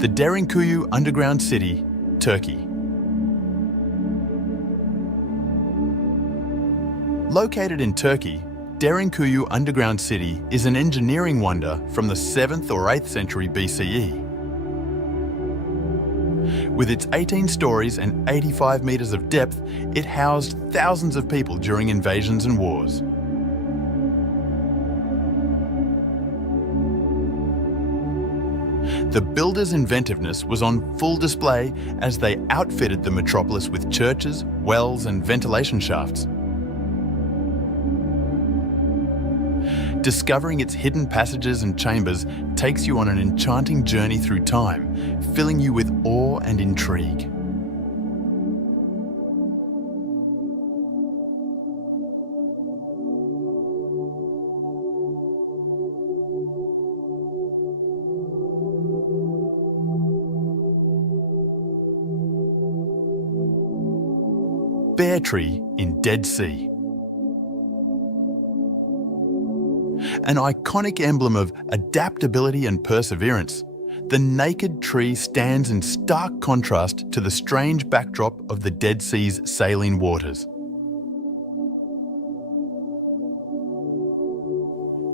The Derinkuyu underground city, Turkey. Located in Turkey, Derinkuyu underground city is an engineering wonder from the 7th or 8th century BCE. With its 18 stories and 85 metres of depth, it housed thousands of people during invasions and wars. The builders' inventiveness was on full display as they outfitted the metropolis with churches, wells and ventilation shafts. Discovering its hidden passages and chambers takes you on an enchanting journey through time, filling you with awe and intrigue. Bear Tree in Dead Sea. An iconic emblem of adaptability and perseverance, the naked tree stands in stark contrast to the strange backdrop of the Dead Sea's saline waters.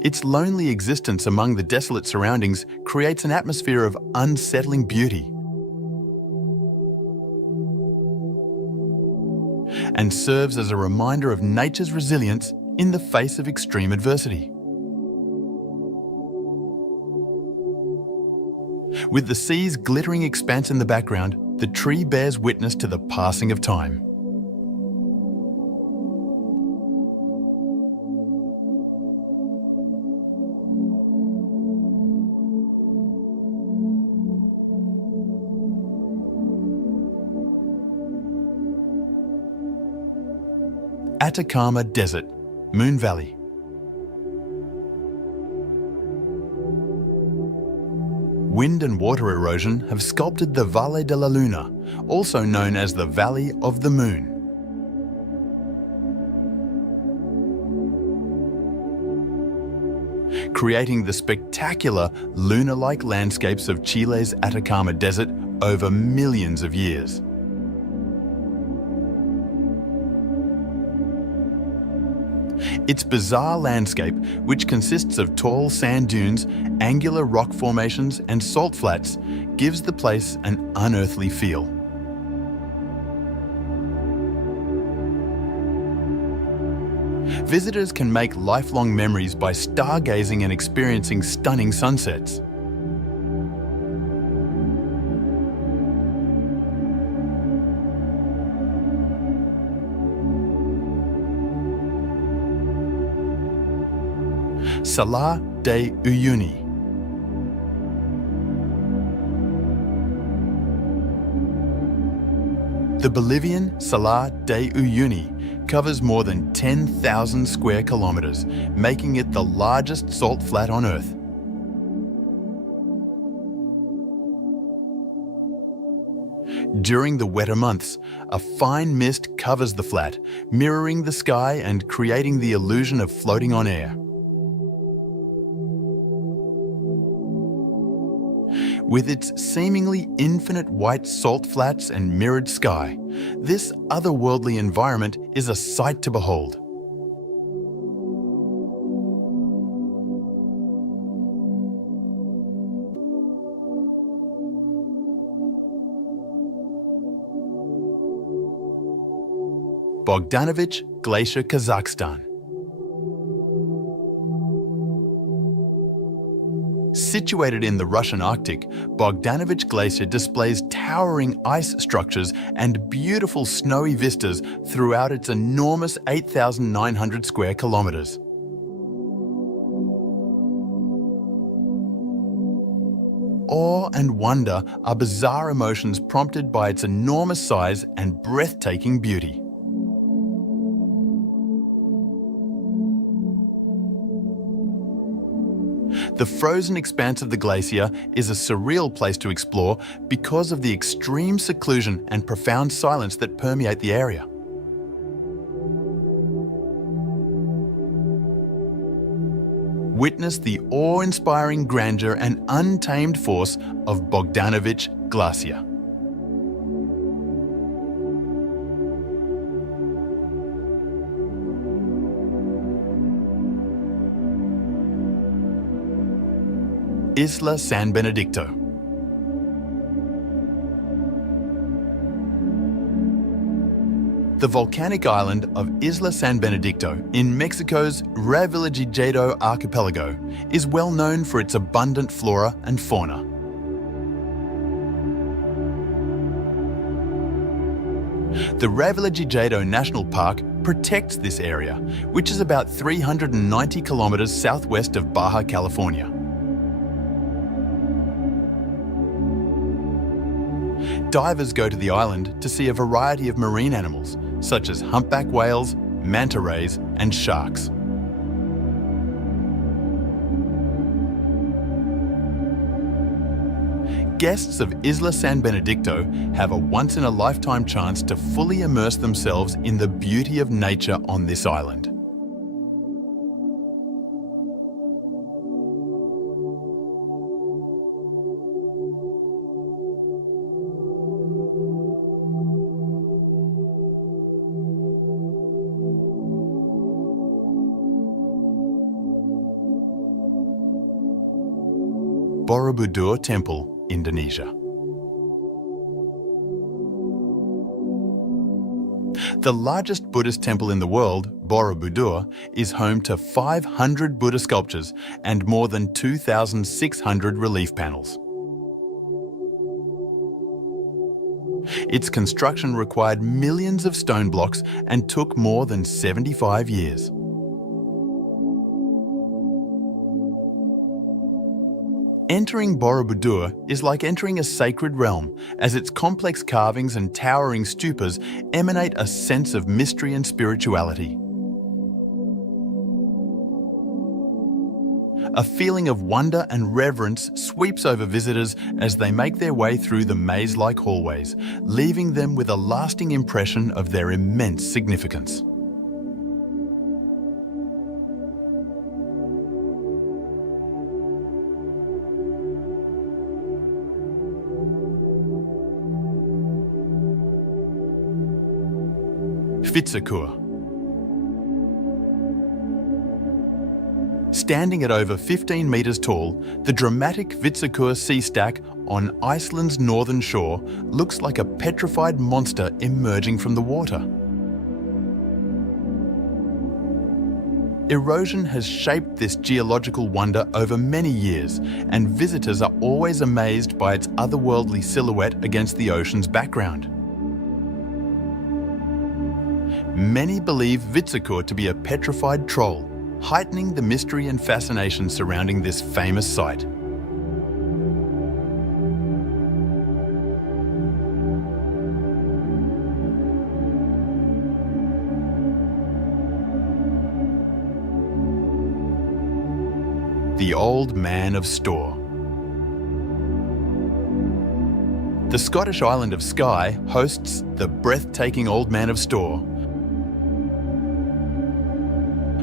Its lonely existence among the desolate surroundings creates an atmosphere of unsettling beauty and serves as a reminder of nature's resilience in the face of extreme adversity. With the sea's glittering expanse in the background, the tree bears witness to the passing of time. Atacama Desert, Moon Valley. Wind and water erosion have sculpted the Valle de la Luna, also known as the Valley of the Moon. Creating the spectacular lunar-like landscapes of Chile's Atacama Desert over millions of years. Its bizarre landscape, which consists of tall sand dunes, angular rock formations and salt flats, gives the place an unearthly feel. Visitors can make lifelong memories by stargazing and experiencing stunning sunsets. Salar de Uyuni. The Bolivian Salar de Uyuni covers more than 10,000 square kilometers, making it the largest salt flat on Earth. During the wetter months, a fine mist covers the flat, mirroring the sky and creating the illusion of floating on air. With its seemingly infinite white salt flats and mirrored sky, this otherworldly environment is a sight to behold. Bogdanovich Glacier, Kazakhstan. Situated in the Russian Arctic, Bogdanovich Glacier displays towering ice structures and beautiful snowy vistas throughout its enormous 8,900 square kilometers. Awe and wonder are bizarre emotions prompted by its enormous size and breathtaking beauty. The frozen expanse of the glacier is a surreal place to explore because of the extreme seclusion and profound silence that permeate the area. witness the awe-inspiring grandeur and untamed force of Bogdanovich Glacier. Isla San Benedicto. The volcanic island of Isla San Benedicto in Mexico's Revillagigedo archipelago is well known for its abundant flora and fauna. The Revillagigedo National Park protects this area, which is about 390 kilometers southwest of Baja California. Divers go to the island to see a variety of marine animals, such as humpback whales, manta rays, and sharks. Guests of Isla San Benedicto have a once-in-a-lifetime chance to fully immerse themselves in the beauty of nature on this island. Borobudur Temple, Indonesia. The largest Buddhist temple in the world, Borobudur, is home to 500 Buddha sculptures and more than 2,600 relief panels. Its construction required millions of stone blocks and took more than 75 years. Entering Borobudur is like entering a sacred realm, as its complex carvings and towering stupas emanate a sense of mystery and spirituality. A feeling of wonder and reverence sweeps over visitors as they make their way through the maze-like hallways, leaving them with a lasting impression of their immense significance. Vitsakur. Standing at over 15 metres tall, the dramatic Vitsakur sea stack on Iceland's northern shore looks like a petrified monster emerging from the water. Erosion has shaped this geological wonder over many years, and visitors are always amazed by its otherworldly silhouette against the ocean's background. Many believe Vitsakur to be a petrified troll, heightening the mystery and fascination surrounding this famous site. The Old Man of Storr. The Scottish island of Skye hosts the breathtaking Old Man of Storr,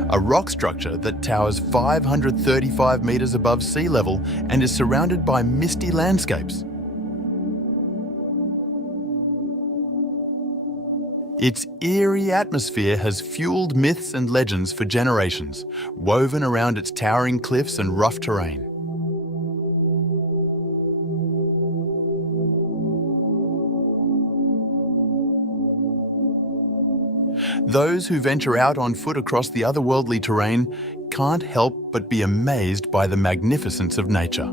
a rock structure that towers 535 metres above sea level and is surrounded by misty landscapes. Its eerie atmosphere has fueled myths and legends for generations, woven around its towering cliffs and rough terrain. Those who venture out on foot across the otherworldly terrain can't help but be amazed by the magnificence of nature.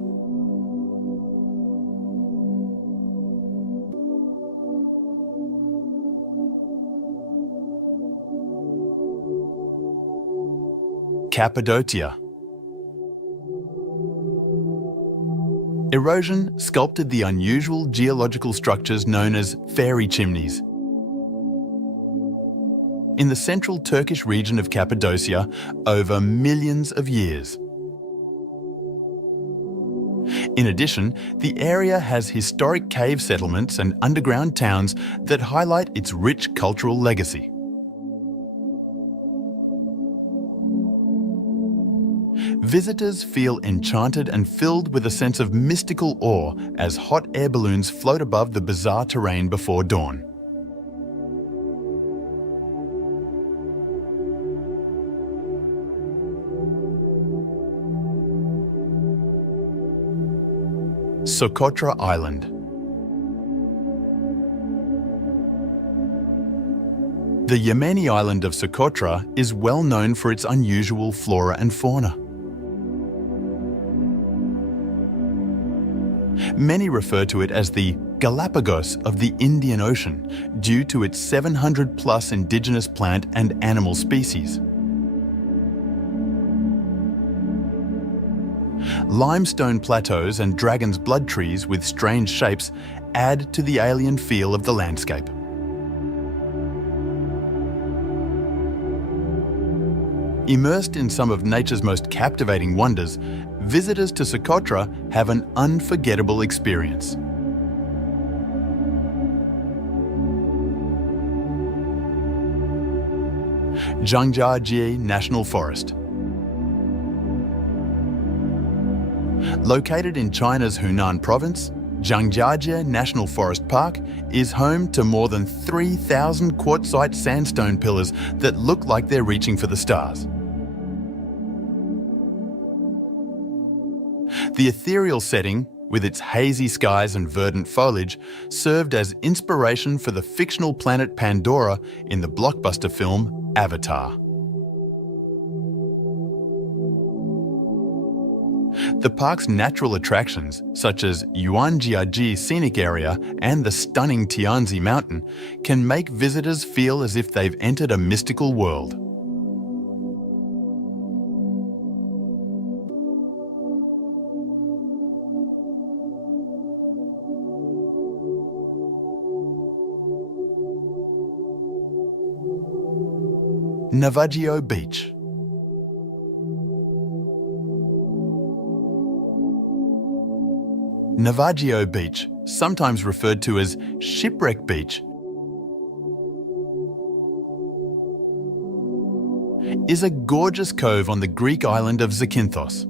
Cappadocia. Erosion sculpted the unusual geological structures known as fairy chimneys. In the central Turkish region of Cappadocia over millions of years. In addition, the area has historic cave settlements and underground towns that highlight its rich cultural legacy. Visitors feel enchanted and filled with a sense of mystical awe as hot air balloons float above the bizarre terrain before dawn. Socotra Island. The Yemeni island of Socotra is well known for its unusual flora and fauna. Many refer to it as the Galapagos of the Indian Ocean due to its 700+ indigenous plant and animal species. Limestone plateaus and dragon's blood trees with strange shapes add to the alien feel of the landscape. Immersed in some of nature's most captivating wonders, visitors to Socotra have an unforgettable experience. Zhangjiajie National Forest. Located in China's Hunan province, Zhangjiajie National Forest Park is home to more than 3,000 quartzite sandstone pillars that look like they're reaching for the stars. The ethereal setting, with its hazy skies and verdant foliage, served as inspiration for the fictional planet Pandora in the blockbuster film Avatar. The park's natural attractions, such as Yuanjiaji Scenic Area and the stunning Tianzi Mountain, can make visitors feel as if they've entered a mystical world. Navajo Beach. Navajo Beach, sometimes referred to as Shipwreck Beach, is a gorgeous cove on the Greek island of Zakynthos.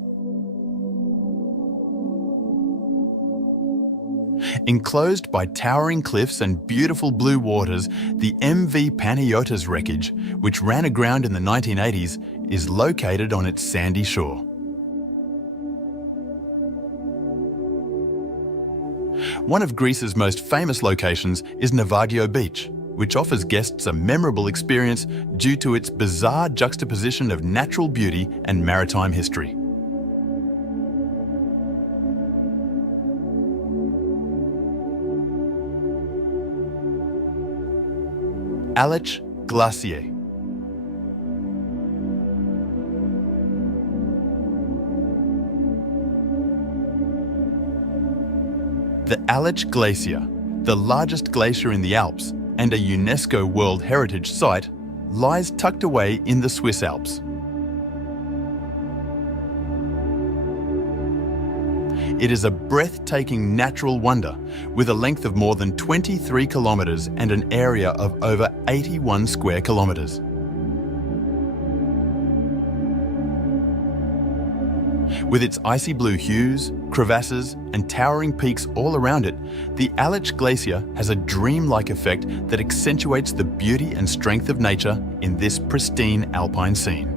Enclosed by towering cliffs and beautiful blue waters, the MV Panayotis wreckage, which ran aground in the 1980s, is located on its sandy shore. One of Greece's most famous locations is Navajo Beach, which offers guests a memorable experience due to its bizarre juxtaposition of natural beauty and maritime history. Aletsch Glacier. The Aletsch Glacier, the largest glacier in the Alps and a UNESCO World Heritage Site, lies tucked away in the Swiss Alps. It is a breathtaking natural wonder with a length of more than 23 kilometres and an area of over 81 square kilometres. With its icy blue hues, crevasses and towering peaks all around it, the Aletsch Glacier has a dreamlike effect that accentuates the beauty and strength of nature in this pristine alpine scene.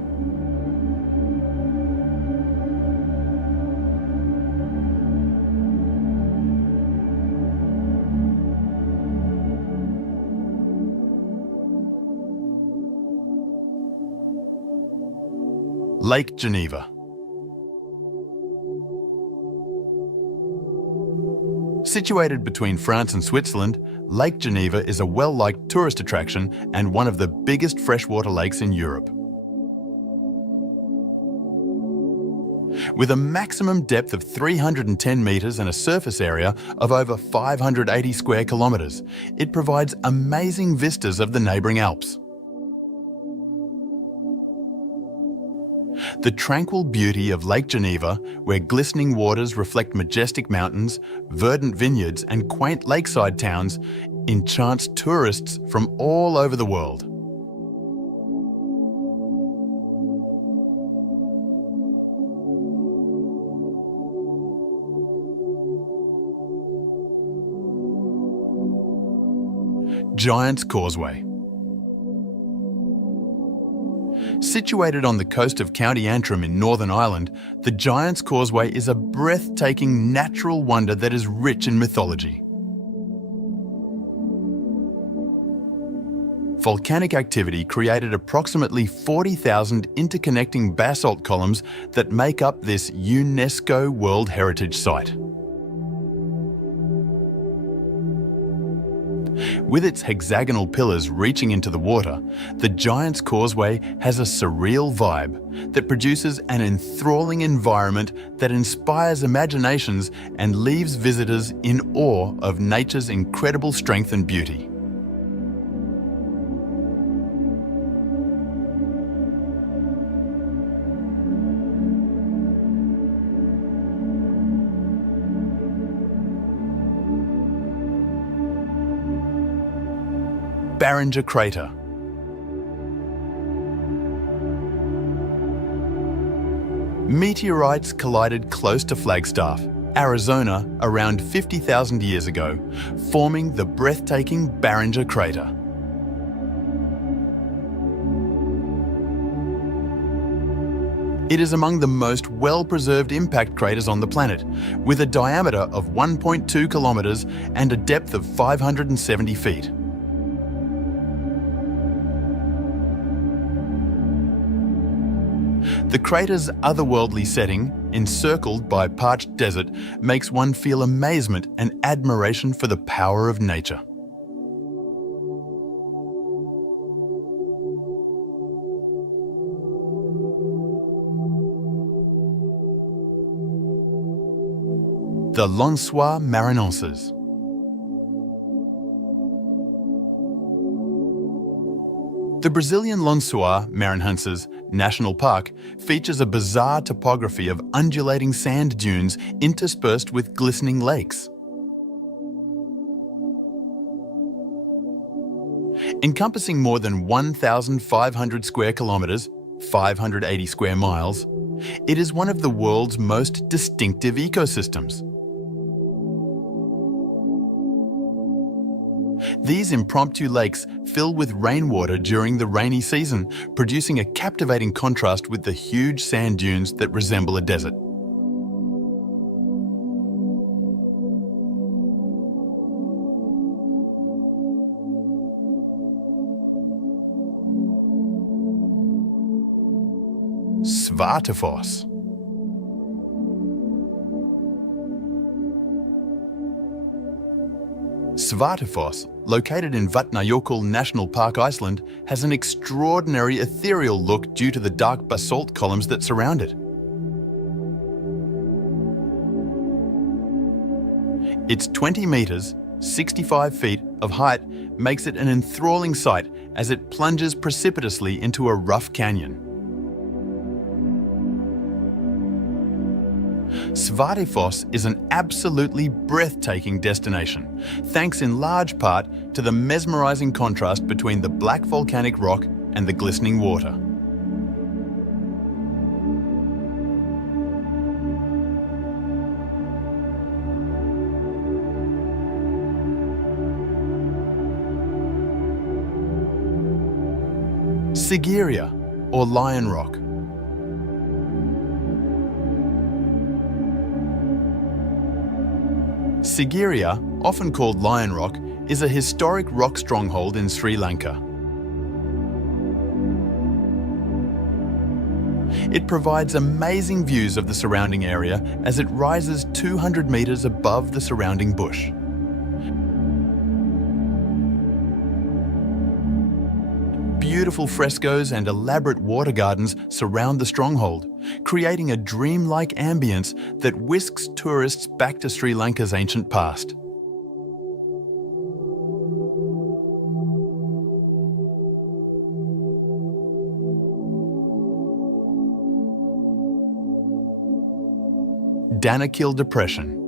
Lake Geneva. Situated between France and Switzerland, Lake Geneva is a well-liked tourist attraction and one of the biggest freshwater lakes in Europe. With a maximum depth of 310 metres and a surface area of over 580 square kilometres, it provides amazing vistas of the neighbouring Alps. The tranquil beauty of Lake Geneva, where glistening waters reflect majestic mountains, verdant vineyards and quaint lakeside towns, enchants tourists from all over the world. Giant's Causeway. Situated on the coast of County Antrim in Northern Ireland, the Giant's Causeway is a breathtaking natural wonder that is rich in mythology. Volcanic activity created approximately 40,000 interconnecting basalt columns that make up this UNESCO World Heritage Site. With its hexagonal pillars reaching into the water, the Giant's Causeway has a surreal vibe that produces an enthralling environment that inspires imaginations and leaves visitors in awe of nature's incredible strength and beauty. Barringer Crater. Meteorites collided close to Flagstaff, Arizona, around 50,000 years ago, forming the breathtaking Barringer Crater. It is among the most well-preserved impact craters on the planet, with a diameter of 1.2 kilometers and a depth of 570 feet. The crater's otherworldly setting, encircled by parched desert, makes one feel amazement and admiration for the power of nature. The Lensois Marinenses. The Brazilian Lensois Marinenses National Park features a bizarre topography of undulating sand dunes interspersed with glistening lakes. Encompassing more than 1,500 square kilometres, 580 square miles, it is one of the world's most distinctive ecosystems. These impromptu lakes fill with rainwater during the rainy season, producing a captivating contrast with the huge sand dunes that resemble a desert. Svartefoss. Svartefoss, located in Vatnajökull National Park, Iceland, has an extraordinary ethereal look due to the dark basalt columns that surround it. Its 20 metres, 65 feet of height makes it an enthralling sight as it plunges precipitously into a rough canyon. Svartefoss is an absolutely breathtaking destination, thanks in large part to the mesmerizing contrast between the black volcanic rock and the glistening water. Sigiriya, or Lion Rock. Sigiriya, often called Lion Rock, is a historic rock stronghold in Sri Lanka. It provides amazing views of the surrounding area as it rises 200 metres above the surrounding bush. Beautiful frescoes and elaborate water gardens surround the stronghold, creating a dreamlike ambience that whisks tourists back to Sri Lanka's ancient past. Danakil Depression.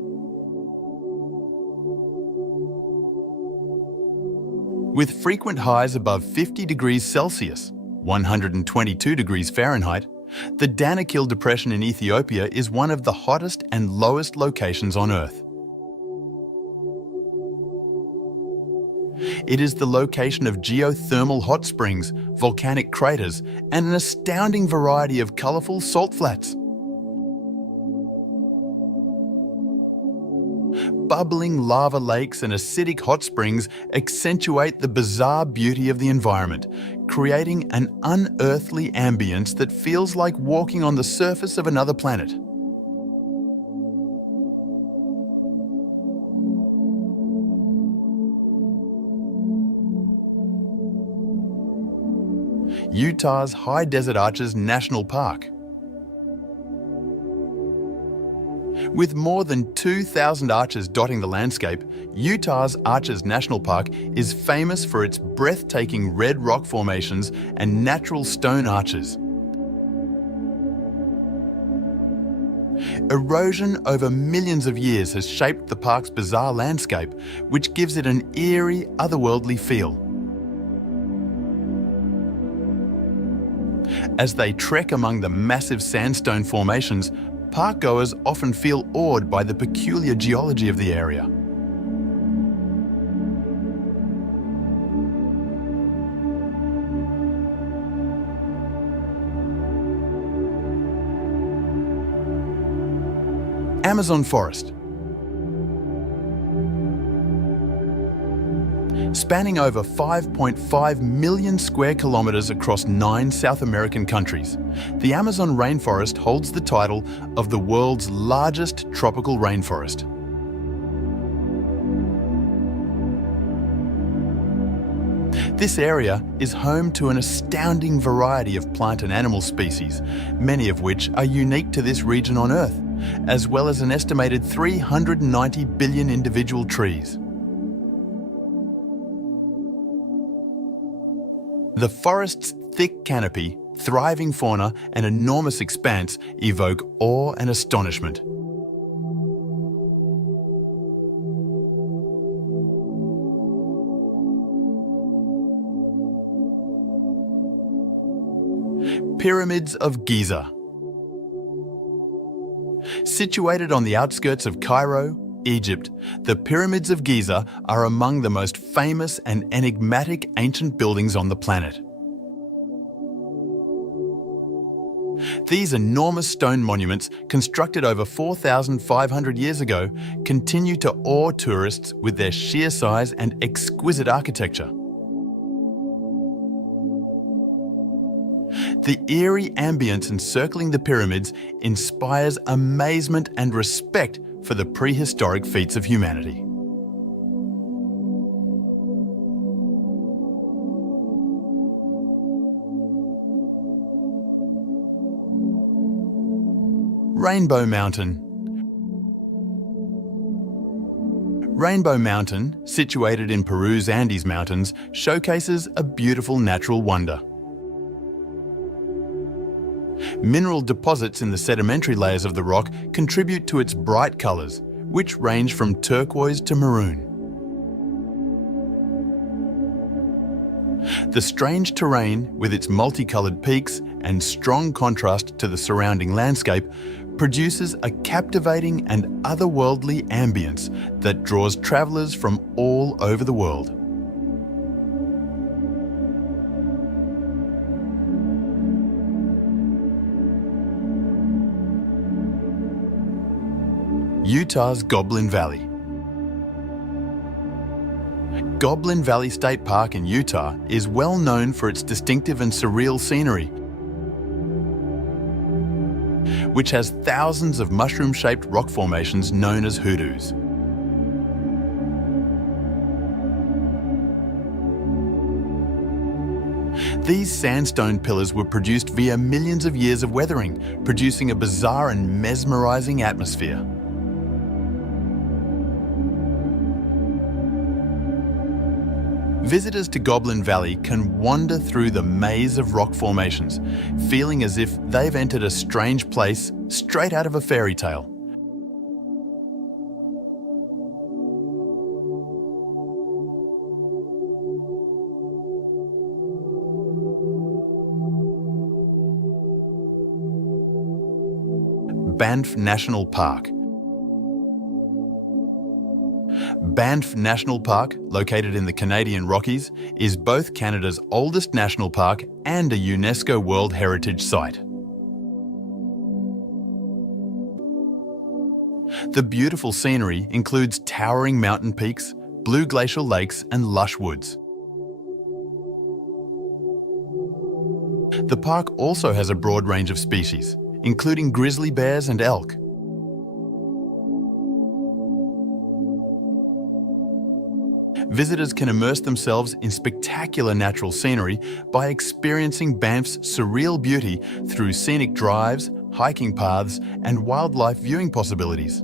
With frequent highs above 50 degrees Celsius, 122 degrees Fahrenheit, the Danakil Depression in Ethiopia is one of the hottest and lowest locations on Earth. It is the location of geothermal hot springs, volcanic craters, and an astounding variety of colourful salt flats. Bubbling lava lakes and acidic hot springs accentuate the bizarre beauty of the environment, creating an unearthly ambience that feels like walking on the surface of another planet. Utah's High Desert Arches National Park. With more than 2,000 arches dotting the landscape, Utah's Arches National Park is famous for its breathtaking red rock formations and natural stone arches. Erosion over millions of years has shaped the park's bizarre landscape, which gives it an eerie, otherworldly feel. As they trek among the massive sandstone formations, parkgoers often feel awed by the peculiar geology of the area. Amazon forest. Spanning over 5.5 million square kilometres across 9 South American countries, the Amazon rainforest holds the title of the world's largest tropical rainforest. This area is home to an astounding variety of plant and animal species, many of which are unique to this region on Earth, as well as an estimated 390 billion individual trees. The forest's thick canopy, thriving fauna, and enormous expanse evoke awe and astonishment. Pyramids of Giza. Situated on the outskirts of Cairo, Egypt, the Pyramids of Giza are among the most famous and enigmatic ancient buildings on the planet. These enormous stone monuments, constructed over 4,500 years ago, continue to awe tourists with their sheer size and exquisite architecture. The eerie ambience encircling the pyramids inspires amazement and respect for the prehistoric feats of humanity. Rainbow Mountain. Rainbow Mountain, situated in Peru's Andes Mountains, showcases a beautiful natural wonder. Mineral deposits in the sedimentary layers of the rock contribute to its bright colours, which range from turquoise to maroon. The strange terrain, with its multicoloured peaks and strong contrast to the surrounding landscape, produces a captivating and otherworldly ambience that draws travellers from all over the world. Utah's Goblin Valley. Goblin Valley State Park in Utah is well known for its distinctive and surreal scenery, which has thousands of mushroom-shaped rock formations known as hoodoos. These sandstone pillars were produced via millions of years of weathering, producing a bizarre and mesmerizing atmosphere. Visitors to Goblin Valley can wander through the maze of rock formations, feeling as if they've entered a strange place straight out of a fairy tale. Banff National Park. Banff National Park, located in the Canadian Rockies, is both Canada's oldest national park and a UNESCO World Heritage Site. The beautiful scenery includes towering mountain peaks, blue glacial lakes and lush woods. The park also has a broad range of species, including grizzly bears and elk. Visitors can immerse themselves in spectacular natural scenery by experiencing Banff's surreal beauty through scenic drives, hiking paths, and wildlife viewing possibilities.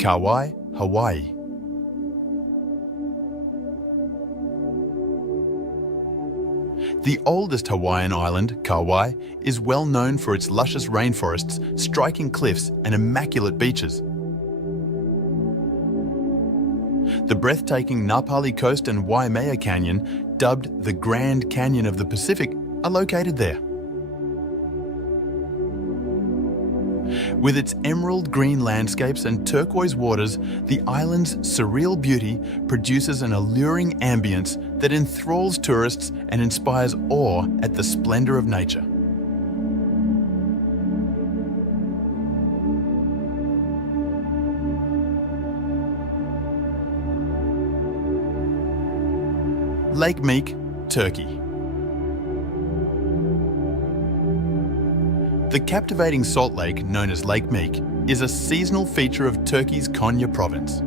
Kauai, Hawaii. The oldest Hawaiian island, Kauai, is well known for its luscious rainforests, striking cliffs, and immaculate beaches. The breathtaking Napali Coast and Waimea Canyon, dubbed the Grand Canyon of the Pacific, are located there. With its emerald green landscapes and turquoise waters, the island's surreal beauty produces an alluring ambience that enthralls tourists and inspires awe at the splendor of nature. Lake Meek, Turkey. The captivating salt lake, known as Lake Meek, is a seasonal feature of Turkey's Konya province.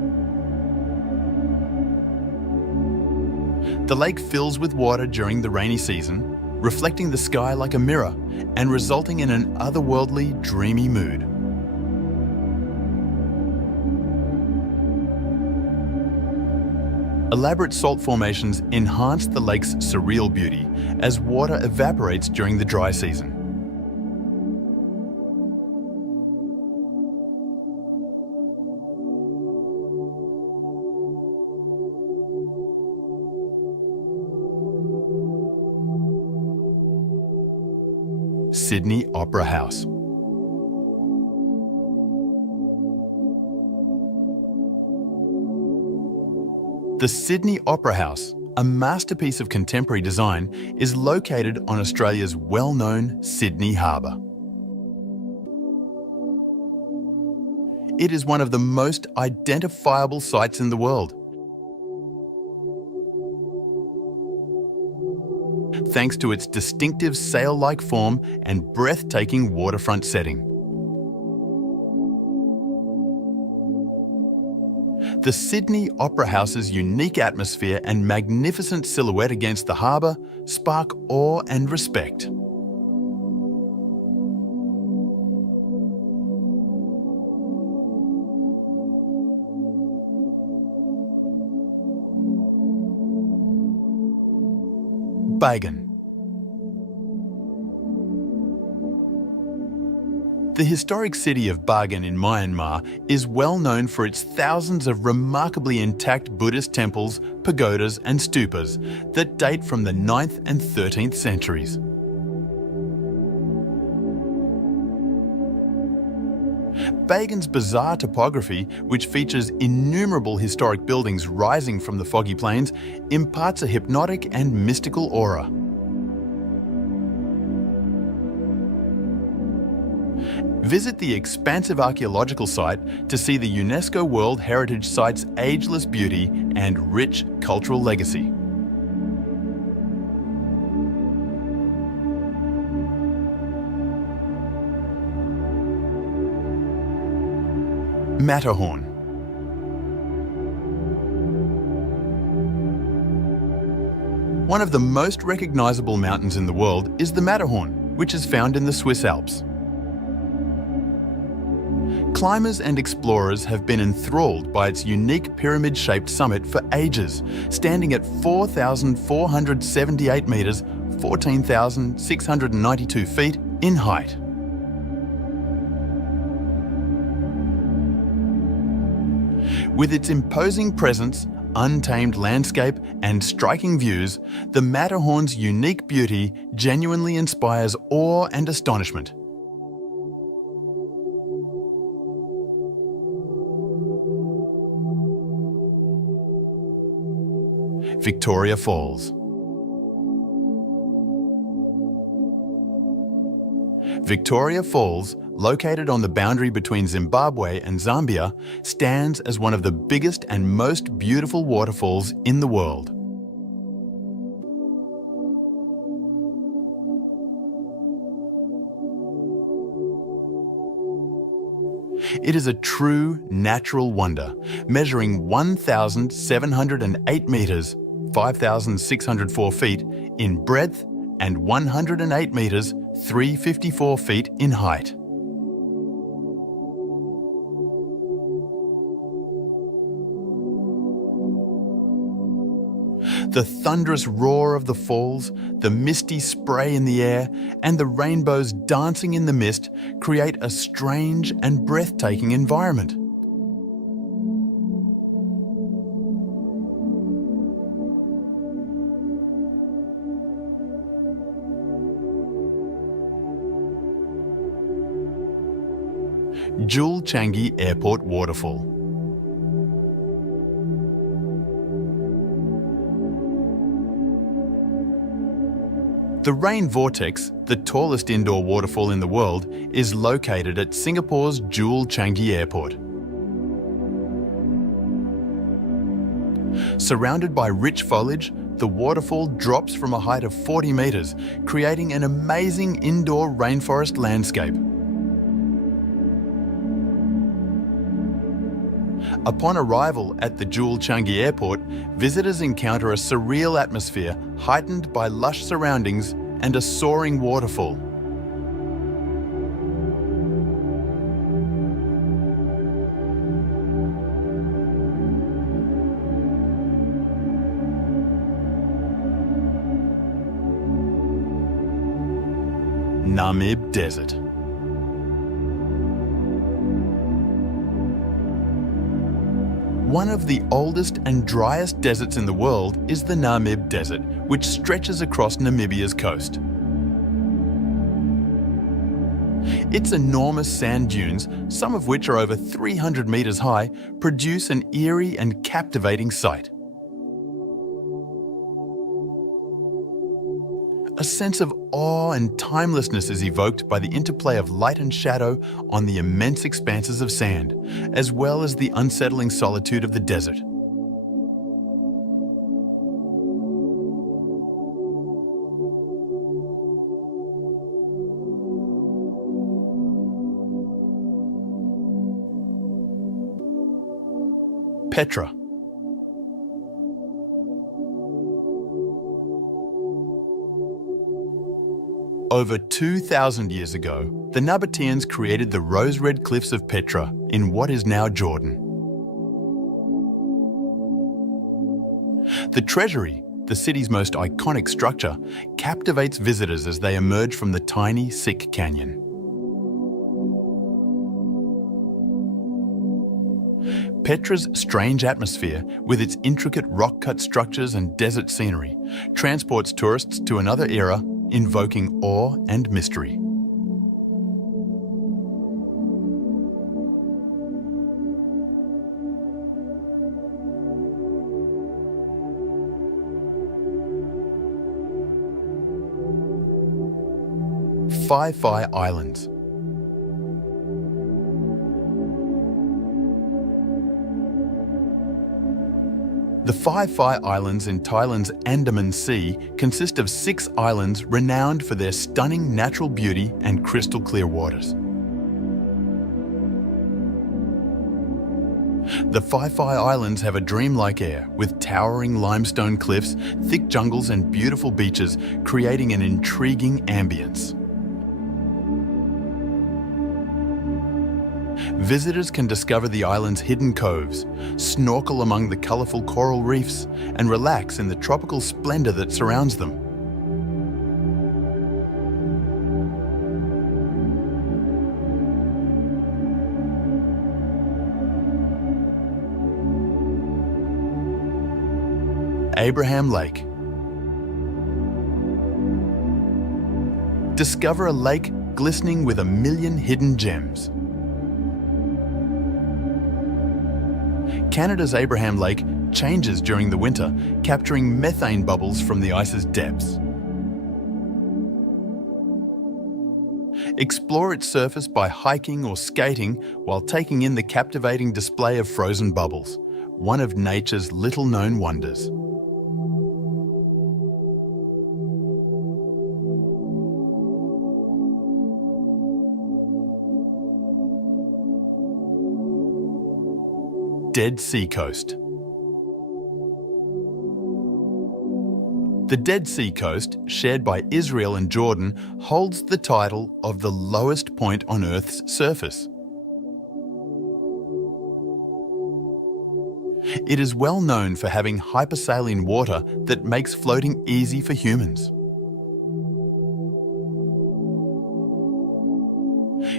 The lake fills with water during the rainy season, reflecting the sky like a mirror and resulting in an otherworldly, dreamy mood. Elaborate salt formations enhance the lake's surreal beauty as water evaporates during the dry season. Sydney Opera House. The Sydney Opera House, a masterpiece of contemporary design, is located on Australia's well-known Sydney Harbour. It is one of the most identifiable sites in the world, thanks to its distinctive sail-like form and breathtaking waterfront setting. The Sydney Opera House's unique atmosphere and magnificent silhouette against the harbour spark awe and respect. Bagan. The historic city of Bagan in Myanmar is well known for its thousands of remarkably intact Buddhist temples, pagodas and stupas that date from the 9th and 13th centuries. Bagan's bizarre topography, which features innumerable historic buildings rising from the foggy plains, imparts a hypnotic and mystical aura. Visit the expansive archaeological site to see the UNESCO World Heritage Site's ageless beauty and rich cultural legacy. Matterhorn. One of the most recognizable mountains in the world is the Matterhorn, which is found in the Swiss Alps. Climbers and explorers have been enthralled by its unique pyramid-shaped summit for ages, standing at 4,478 metres, 14,692 feet in height. With its imposing presence, untamed landscape and striking views, the Matterhorn's unique beauty genuinely inspires awe and astonishment. Victoria Falls. Victoria Falls, located on the boundary between Zimbabwe and Zambia, stands as one of the biggest and most beautiful waterfalls in the world. It is a true natural wonder, measuring 1,708 metres, 5,604 feet in breadth and 108 metres, 354 feet in height. The thunderous roar of the falls, the misty spray in the air, and the rainbows dancing in the mist create a strange and breathtaking environment. Jewel Changi Airport Waterfall. The Rain Vortex, the tallest indoor waterfall in the world, is located at Singapore's Jewel Changi Airport. Surrounded by rich foliage, the waterfall drops from a height of 40 metres, creating an amazing indoor rainforest landscape. Upon arrival at the Jewel Changi Airport, visitors encounter a surreal atmosphere heightened by lush surroundings and a soaring waterfall. Namib Desert. One of the oldest and driest deserts in the world is the Namib Desert, which stretches across Namibia's coast. Its enormous sand dunes, some of which are over 300 metres high, produce an eerie and captivating sight. A sense of awe and timelessness is evoked by the interplay of light and shadow on the immense expanses of sand, as well as the unsettling solitude of the desert. Petra. Over 2,000 years ago, the Nabateans created the rose-red cliffs of Petra in what is now Jordan. The treasury, the city's most iconic structure, captivates visitors as they emerge from the tiny, sick canyon. Petra's strange atmosphere, with its intricate rock-cut structures and desert scenery, transports tourists to another era, invoking awe and mystery. Phi Islands. The Phi Islands in Thailand's Andaman Sea consist of 6 islands renowned for their stunning natural beauty and crystal clear waters. The Phi Islands have a dreamlike air, with towering limestone cliffs, thick jungles and beautiful beaches, creating an intriguing ambience. Visitors can discover the island's hidden coves, snorkel among the colourful coral reefs, and relax in the tropical splendour that surrounds them. Abraham Lake. Discover a lake glistening with 1,000,000 hidden gems. Canada's Abraham Lake changes during the winter, capturing methane bubbles from the ice's depths. Explore its surface by hiking or skating while taking in the captivating display of frozen bubbles, one of nature's little-known wonders. Dead Sea Coast. The Dead Sea Coast, shared by Israel and Jordan, holds the title of the lowest point on Earth's surface. It is well known for having hypersaline water that makes floating easy for humans.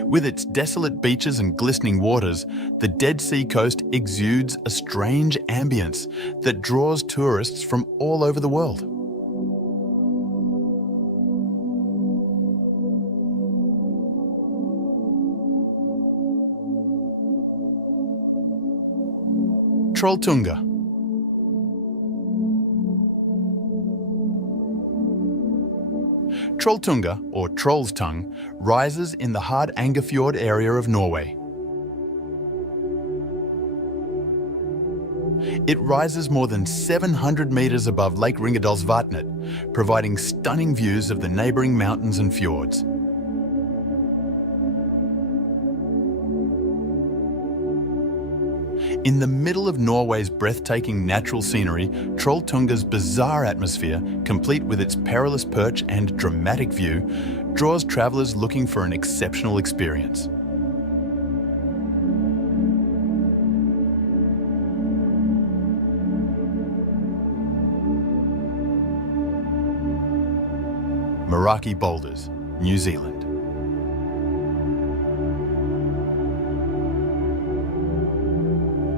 With its desolate beaches and glistening waters, the Dead Sea Coast exudes a strange ambience that draws tourists from all over the world. Trolltunga. Trolltunga, or Troll's Tongue, rises in the Hardangerfjord area of Norway. It rises more than 700 metres above Lake Ringadalsvatnet, providing stunning views of the neighbouring mountains and fjords. In the middle of Norway's breathtaking natural scenery, Trolltunga's bizarre atmosphere, complete with its perilous perch and dramatic view, draws travellers looking for an exceptional experience. Meraki Boulders, New Zealand.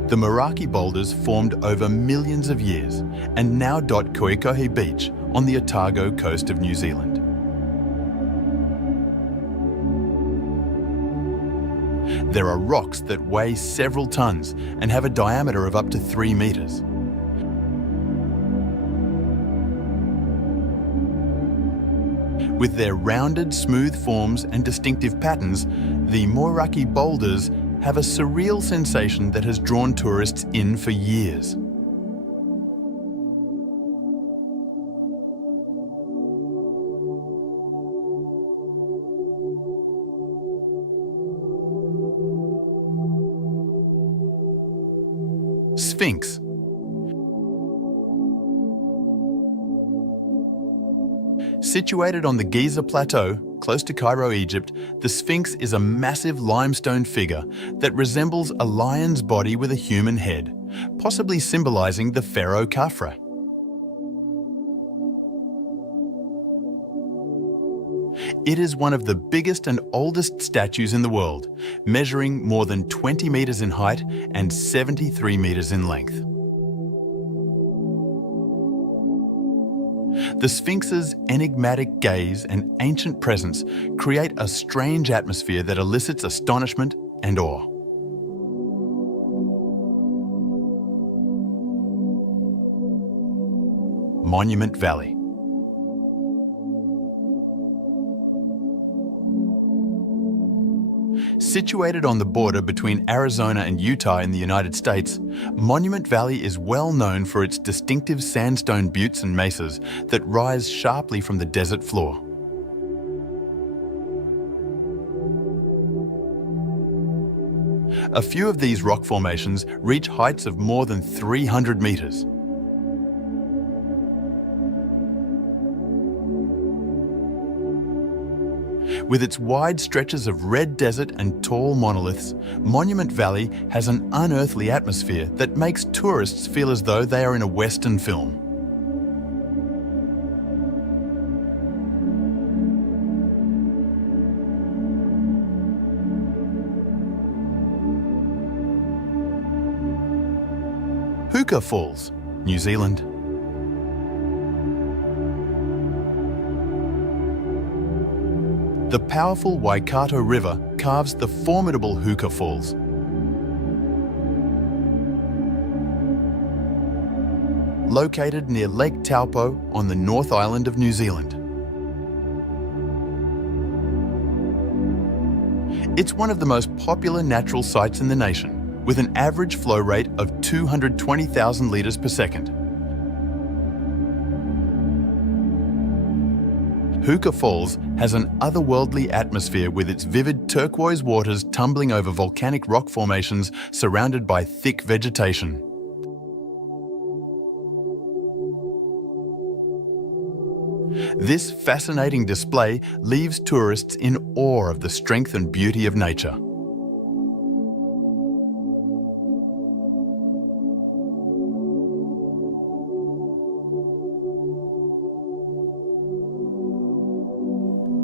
The Meraki boulders formed over millions of years and now dot Koikohe Beach on the Otago coast of New Zealand. There are rocks that weigh several tons and have a diameter of up to 3 metres. With their rounded, smooth forms and distinctive patterns, the Meraki boulders have a surreal sensation that has drawn tourists in for years. Sphinx. Situated on the Giza Plateau, close to Cairo, Egypt, the Sphinx is a massive limestone figure that resembles a lion's body with a human head, possibly symbolizing the pharaoh Khafre. It is one of the biggest and oldest statues in the world, measuring more than 20 meters in height and 73 meters in length. The Sphinx's enigmatic gaze and ancient presence create a strange atmosphere that elicits astonishment and awe. Monument Valley. Situated on the border between Arizona and Utah in the United States, Monument Valley is well known for its distinctive sandstone buttes and mesas that rise sharply from the desert floor. A few of these rock formations reach heights of more than 300 meters. With its wide stretches of red desert and tall monoliths, Monument Valley has an unearthly atmosphere that makes tourists feel as though they are in a Western film. Huka Falls, New Zealand. The powerful Waikato River carves the formidable Huka Falls. Located near Lake Taupo on the North Island of New Zealand. It's one of the most popular natural sites in the nation, with an average flow rate of 220,000 litres per second. Huka Falls has an otherworldly atmosphere with its vivid turquoise waters tumbling over volcanic rock formations surrounded by thick vegetation. This fascinating display leaves tourists in awe of the strength and beauty of nature.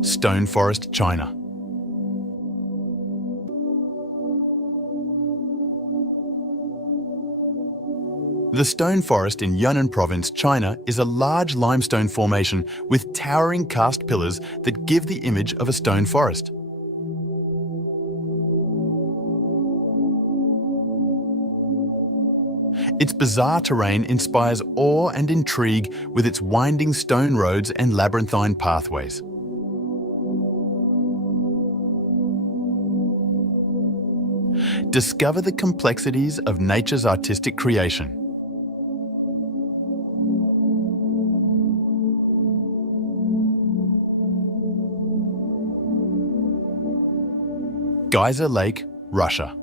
Stone Forest, China. The Stone Forest in Yunnan Province, China, is a large limestone formation with towering cast pillars that give the image of a stone forest. Its bizarre terrain inspires awe and intrigue with its winding stone roads and labyrinthine pathways. Discover the complexities of nature's artistic creation. Geyser Lake, Russia.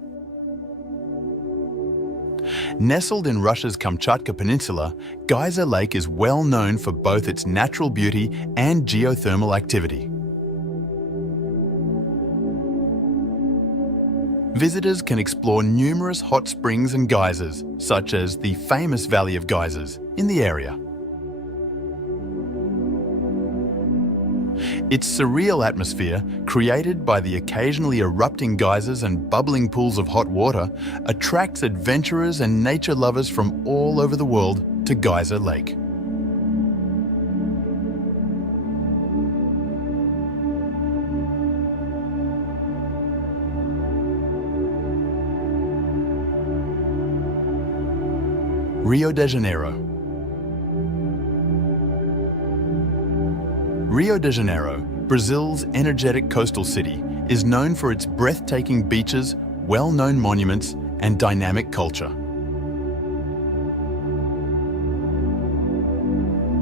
Nestled in Russia's Kamchatka Peninsula, Geyser Lake is well known for both its natural beauty and geothermal activity. Visitors can explore numerous hot springs and geysers, such as the famous Valley of Geysers, in the area. Its surreal atmosphere, created by the occasionally erupting geysers and bubbling pools of hot water, attracts adventurers and nature lovers from all over the world to Geyser Lake. Rio de Janeiro. Rio de Janeiro, Brazil's energetic coastal city, is known for its breathtaking beaches, well-known monuments, and dynamic culture.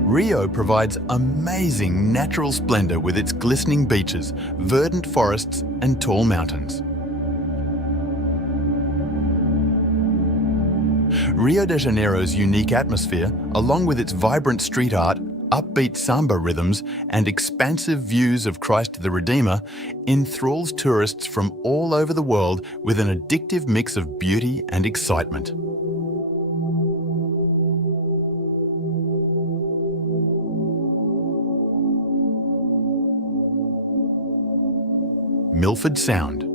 Rio provides amazing natural splendor with its glistening beaches, verdant forests, and tall mountains. Rio de Janeiro's unique atmosphere, along with its vibrant street art, upbeat samba rhythms, and expansive views of Christ the Redeemer, enthralls tourists from all over the world with an addictive mix of beauty and excitement. Milford Sound.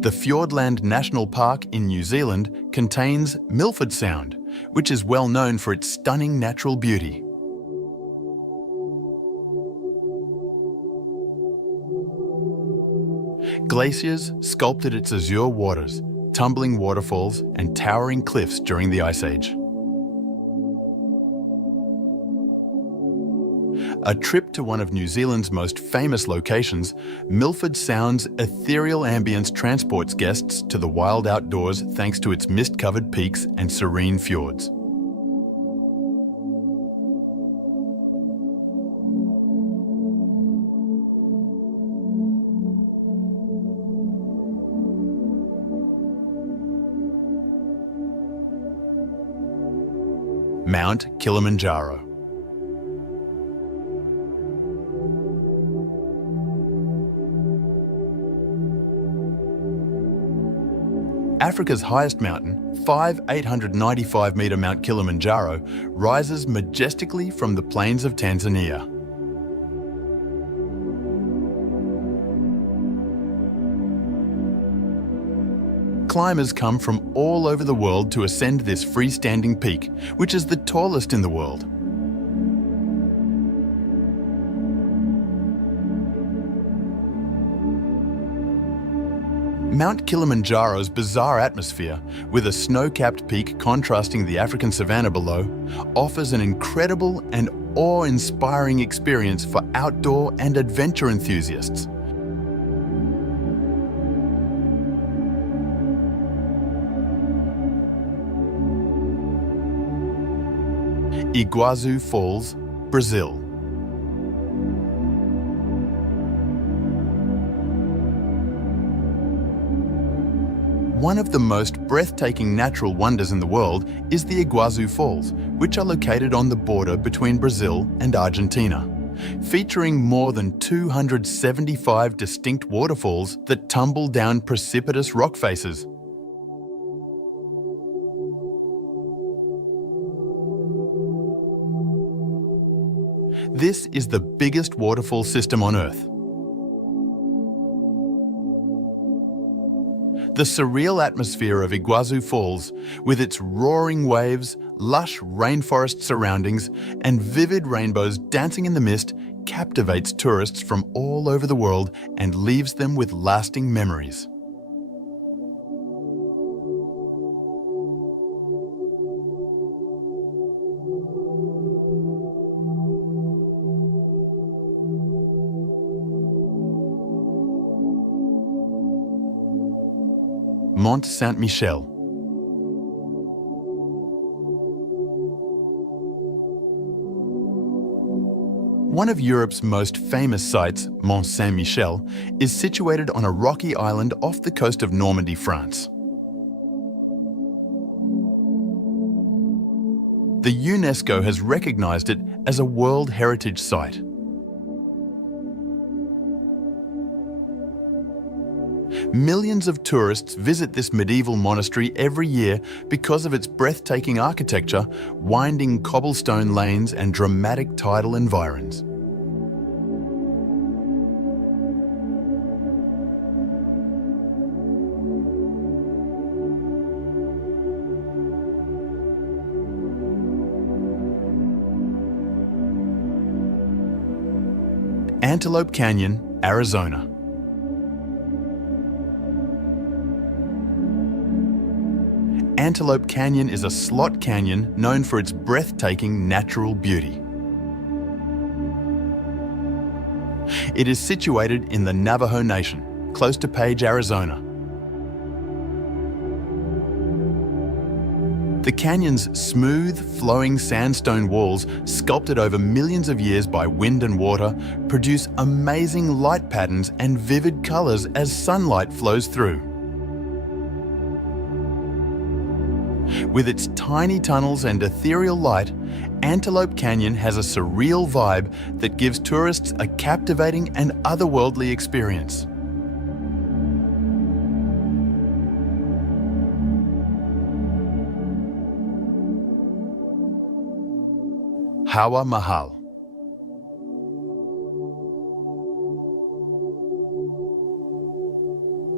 The Fiordland National Park in New Zealand contains Milford Sound, which is well known for its stunning natural beauty. Glaciers sculpted its azure waters, tumbling waterfalls and towering cliffs during the Ice Age. A trip to one of New Zealand's most famous locations, Milford Sound's ethereal ambience transports guests to the wild outdoors thanks to its mist-covered peaks and serene fjords. Mount Kilimanjaro. Africa's highest mountain, 895-metre Mount Kilimanjaro, rises majestically from the plains of Tanzania. Climbers come from all over the world to ascend this freestanding peak, which is the tallest in the world. Mount Kilimanjaro's bizarre atmosphere, with a snow-capped peak contrasting the African savanna below, offers an incredible and awe-inspiring experience for outdoor and adventure enthusiasts. Iguazu Falls, Brazil. One of the most breathtaking natural wonders in the world is the Iguazu Falls, which are located on the border between Brazil and Argentina, featuring more than 275 distinct waterfalls that tumble down precipitous rock faces. This is the biggest waterfall system on Earth. The surreal atmosphere of Iguazu Falls, with its roaring waves, lush rainforest surroundings, and vivid rainbows dancing in the mist, captivates tourists from all over the world and leaves them with lasting memories. Mont Saint-Michel. One of Europe's most famous sites, Mont Saint-Michel, is situated on a rocky island off the coast of Normandy, France. The UNESCO has recognized it as a World Heritage Site. Millions of tourists visit this medieval monastery every year because of its breathtaking architecture, winding cobblestone lanes, and dramatic tidal environs. Antelope Canyon, Arizona. Antelope Canyon is a slot canyon known for its breathtaking natural beauty. It is situated in the Navajo Nation, close to Page, Arizona. The canyon's smooth, flowing sandstone walls, sculpted over millions of years by wind and water, produce amazing light patterns and vivid colors as sunlight flows through. With its tiny tunnels and ethereal light, Antelope Canyon has a surreal vibe that gives tourists a captivating and otherworldly experience. Hawa Mahal.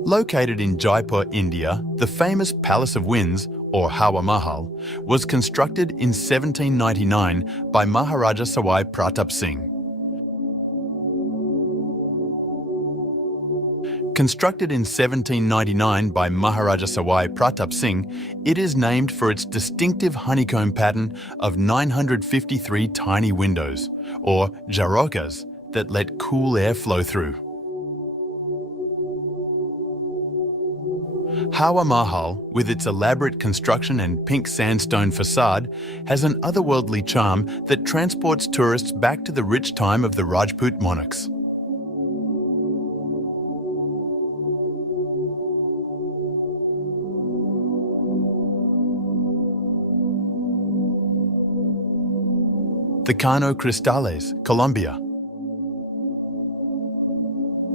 Located in Jaipur, India, the famous Palace of Winds, or Hawa Mahal, was constructed in 1799 by Maharaja Sawai Pratap Singh. Constructed in 1799 by Maharaja Sawai Pratap Singh, it is named for its distinctive honeycomb pattern of 953 tiny windows, or jharokas, that let cool air flow through. Hawa Mahal, with its elaborate construction and pink sandstone facade, has an otherworldly charm that transports tourists back to the rich time of the Rajput monarchs. The Cano Cristales, Colombia.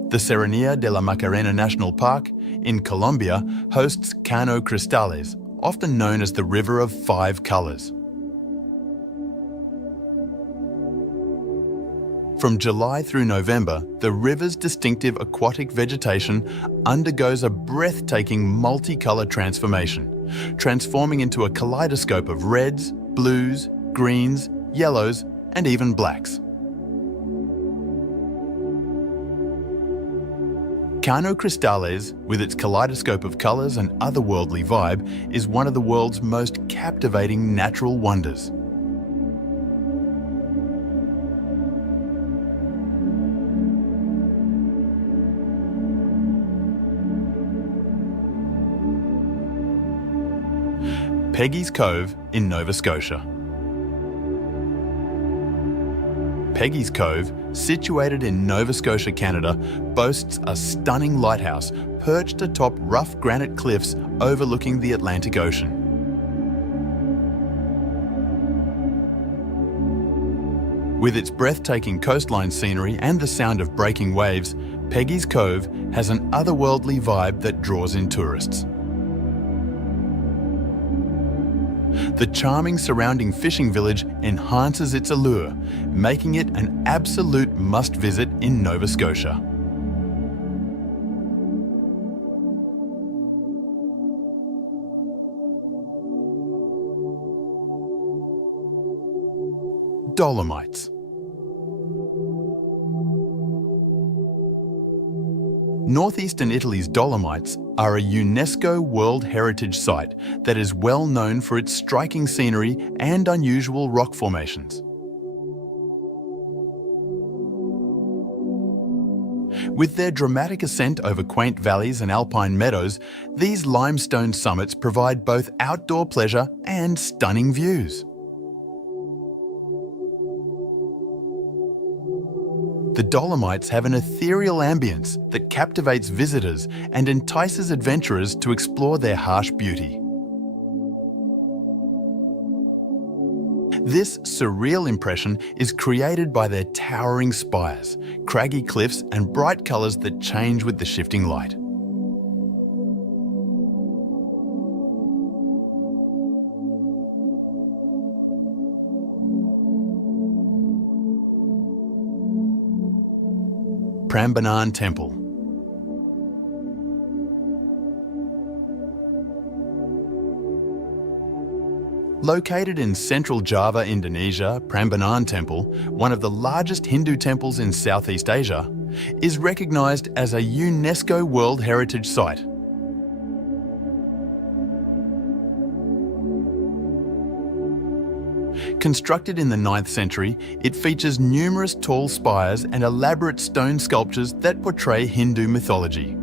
The Serranía de la Macarena National Park in Colombia hosts Cano Cristales, often known as the River of Five Colors. From July through November, the river's distinctive aquatic vegetation undergoes a breathtaking multicolour transformation, transforming into a kaleidoscope of reds, blues, greens, yellows, and even blacks. Cano Cristales, with its kaleidoscope of colours and otherworldly vibe, is one of the world's most captivating natural wonders. Peggy's Cove in Nova Scotia. Peggy's Cove, situated in Nova Scotia, Canada, boasts a stunning lighthouse perched atop rough granite cliffs overlooking the Atlantic Ocean. With its breathtaking coastline scenery and the sound of breaking waves, Peggy's Cove has an otherworldly vibe that draws in tourists. The charming surrounding fishing village enhances its allure, making it an absolute must-visit in Nova Scotia. Dolomites. Northeastern Italy's Dolomites are a UNESCO World Heritage Site that is well known for its striking scenery and unusual rock formations. With their dramatic ascent over quaint valleys and alpine meadows, these limestone summits provide both outdoor pleasure and stunning views. The Dolomites have an ethereal ambience that captivates visitors and entices adventurers to explore their harsh beauty. This surreal impression is created by their towering spires, craggy cliffs, and bright colours that change with the shifting light. Prambanan Temple. Located in central Java, Indonesia, Prambanan Temple, one of the largest Hindu temples in Southeast Asia, is recognised as a UNESCO World Heritage Site. Constructed in the 9th century, it features numerous tall spires and elaborate stone sculptures that portray Hindu mythology.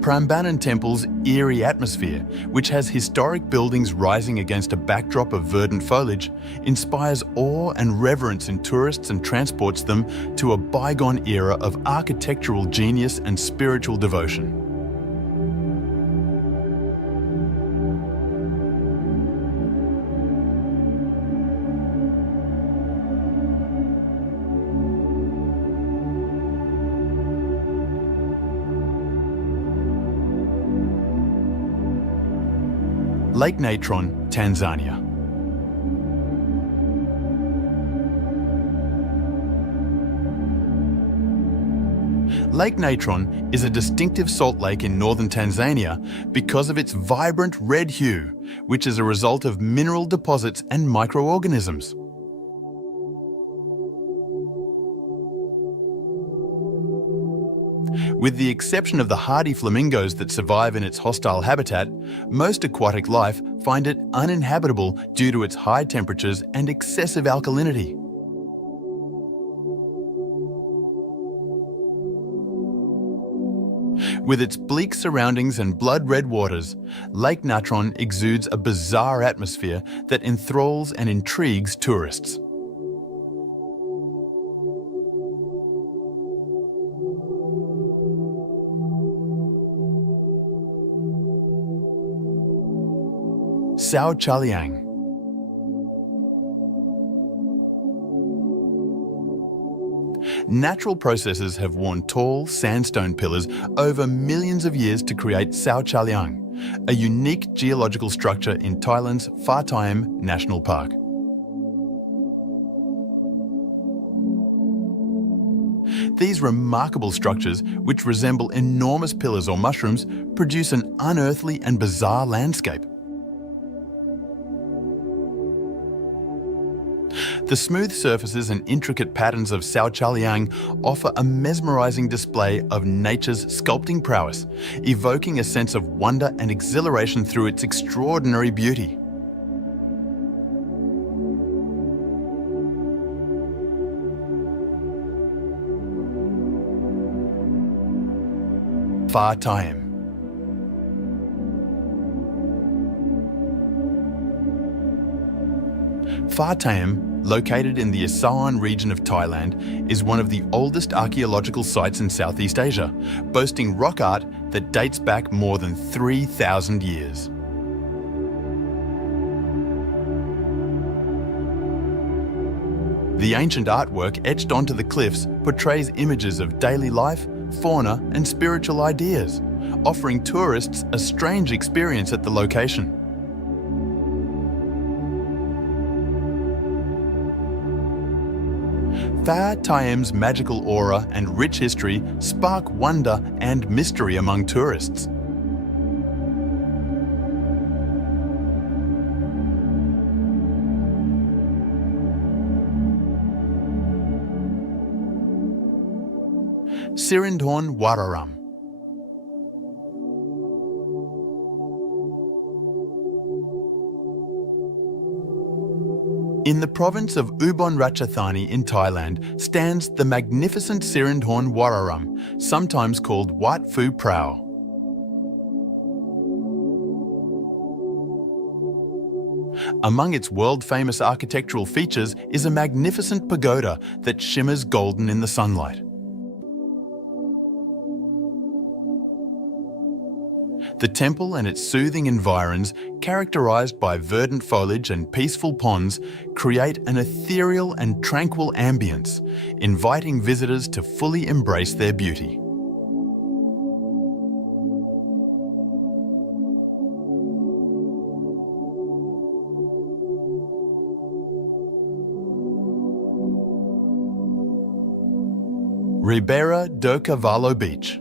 Prambanan Temple's eerie atmosphere, which has historic buildings rising against a backdrop of verdant foliage, inspires awe and reverence in tourists and transports them to a bygone era of architectural genius and spiritual devotion. Lake Natron, Tanzania. Lake Natron is a distinctive salt lake in northern Tanzania because of its vibrant red hue, which is a result of mineral deposits and microorganisms. With the exception of the hardy flamingos that survive in its hostile habitat, most aquatic life find it uninhabitable due to its high temperatures and excessive alkalinity. With its bleak surroundings and blood-red waters, Lake Natron exudes a bizarre atmosphere that enthralls and intrigues tourists. Sao Chaliang. Natural processes have worn tall sandstone pillars over millions of years to create Sao Chaliang, a unique geological structure in Thailand's Pha Thiem National Park. These remarkable structures, which resemble enormous pillars or mushrooms, produce an unearthly and bizarre landscape. The smooth surfaces and intricate patterns of Sao Chaliang offer a mesmerizing display of nature's sculpting prowess, evoking a sense of wonder and exhilaration through its extraordinary beauty. Pha Thiem. Pha Thiem, located in the Asahan region of Thailand, is one of the oldest archaeological sites in Southeast Asia, boasting rock art that dates back more than 3,000 years. The ancient artwork etched onto the cliffs portrays images of daily life, fauna, and spiritual ideas, offering tourists a strange experience at the location. Pha Thiem's magical aura and rich history spark wonder and mystery among tourists. Sirindhorn Wararam. In the province of Ubon Ratchathani in Thailand stands the magnificent Sirindhorn Wararam, sometimes called Wat Phu Prao. Among its world-famous architectural features is a magnificent pagoda that shimmers golden in the sunlight. The temple and its soothing environs, characterized by verdant foliage and peaceful ponds, create an ethereal and tranquil ambience, inviting visitors to fully embrace their beauty. Ribeira do Cavalo Beach.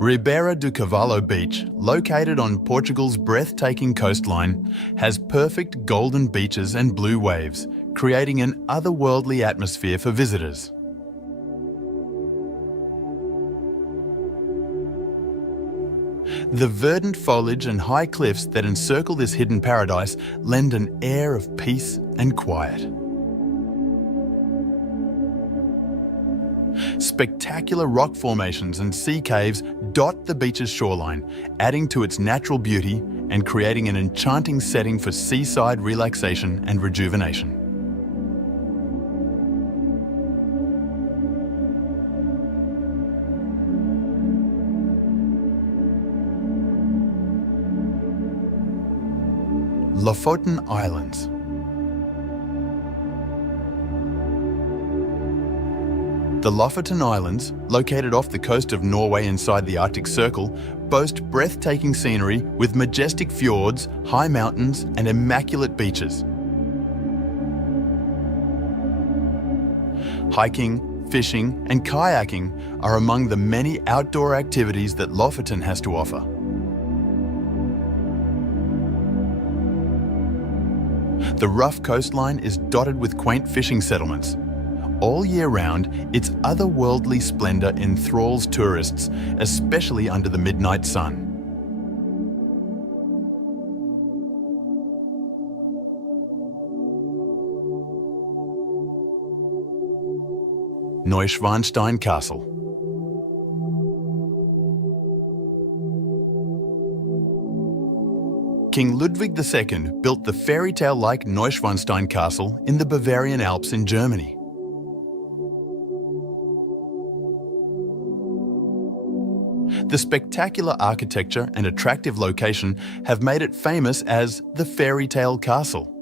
Ribeira do Cavalo Beach, located on Portugal's breathtaking coastline, has perfect golden beaches and blue waves, creating an otherworldly atmosphere for visitors. The verdant foliage and high cliffs that encircle this hidden paradise lend an air of peace and quiet. Spectacular rock formations and sea caves dot the beach's shoreline, adding to its natural beauty and creating an enchanting setting for seaside relaxation and rejuvenation. Lofoten Islands. The Lofoten Islands, located off the coast of Norway inside the Arctic Circle, boast breathtaking scenery with majestic fjords, high mountains, and immaculate beaches. Hiking, fishing, and kayaking are among the many outdoor activities that Lofoten has to offer. The rough coastline is dotted with quaint fishing settlements. All year round, its otherworldly splendour enthralls tourists, especially under the midnight sun. Neuschwanstein Castle. King Ludwig II built the fairy tale-like Neuschwanstein Castle in the Bavarian Alps in Germany. The spectacular architecture and attractive location have made it famous as the fairy tale castle.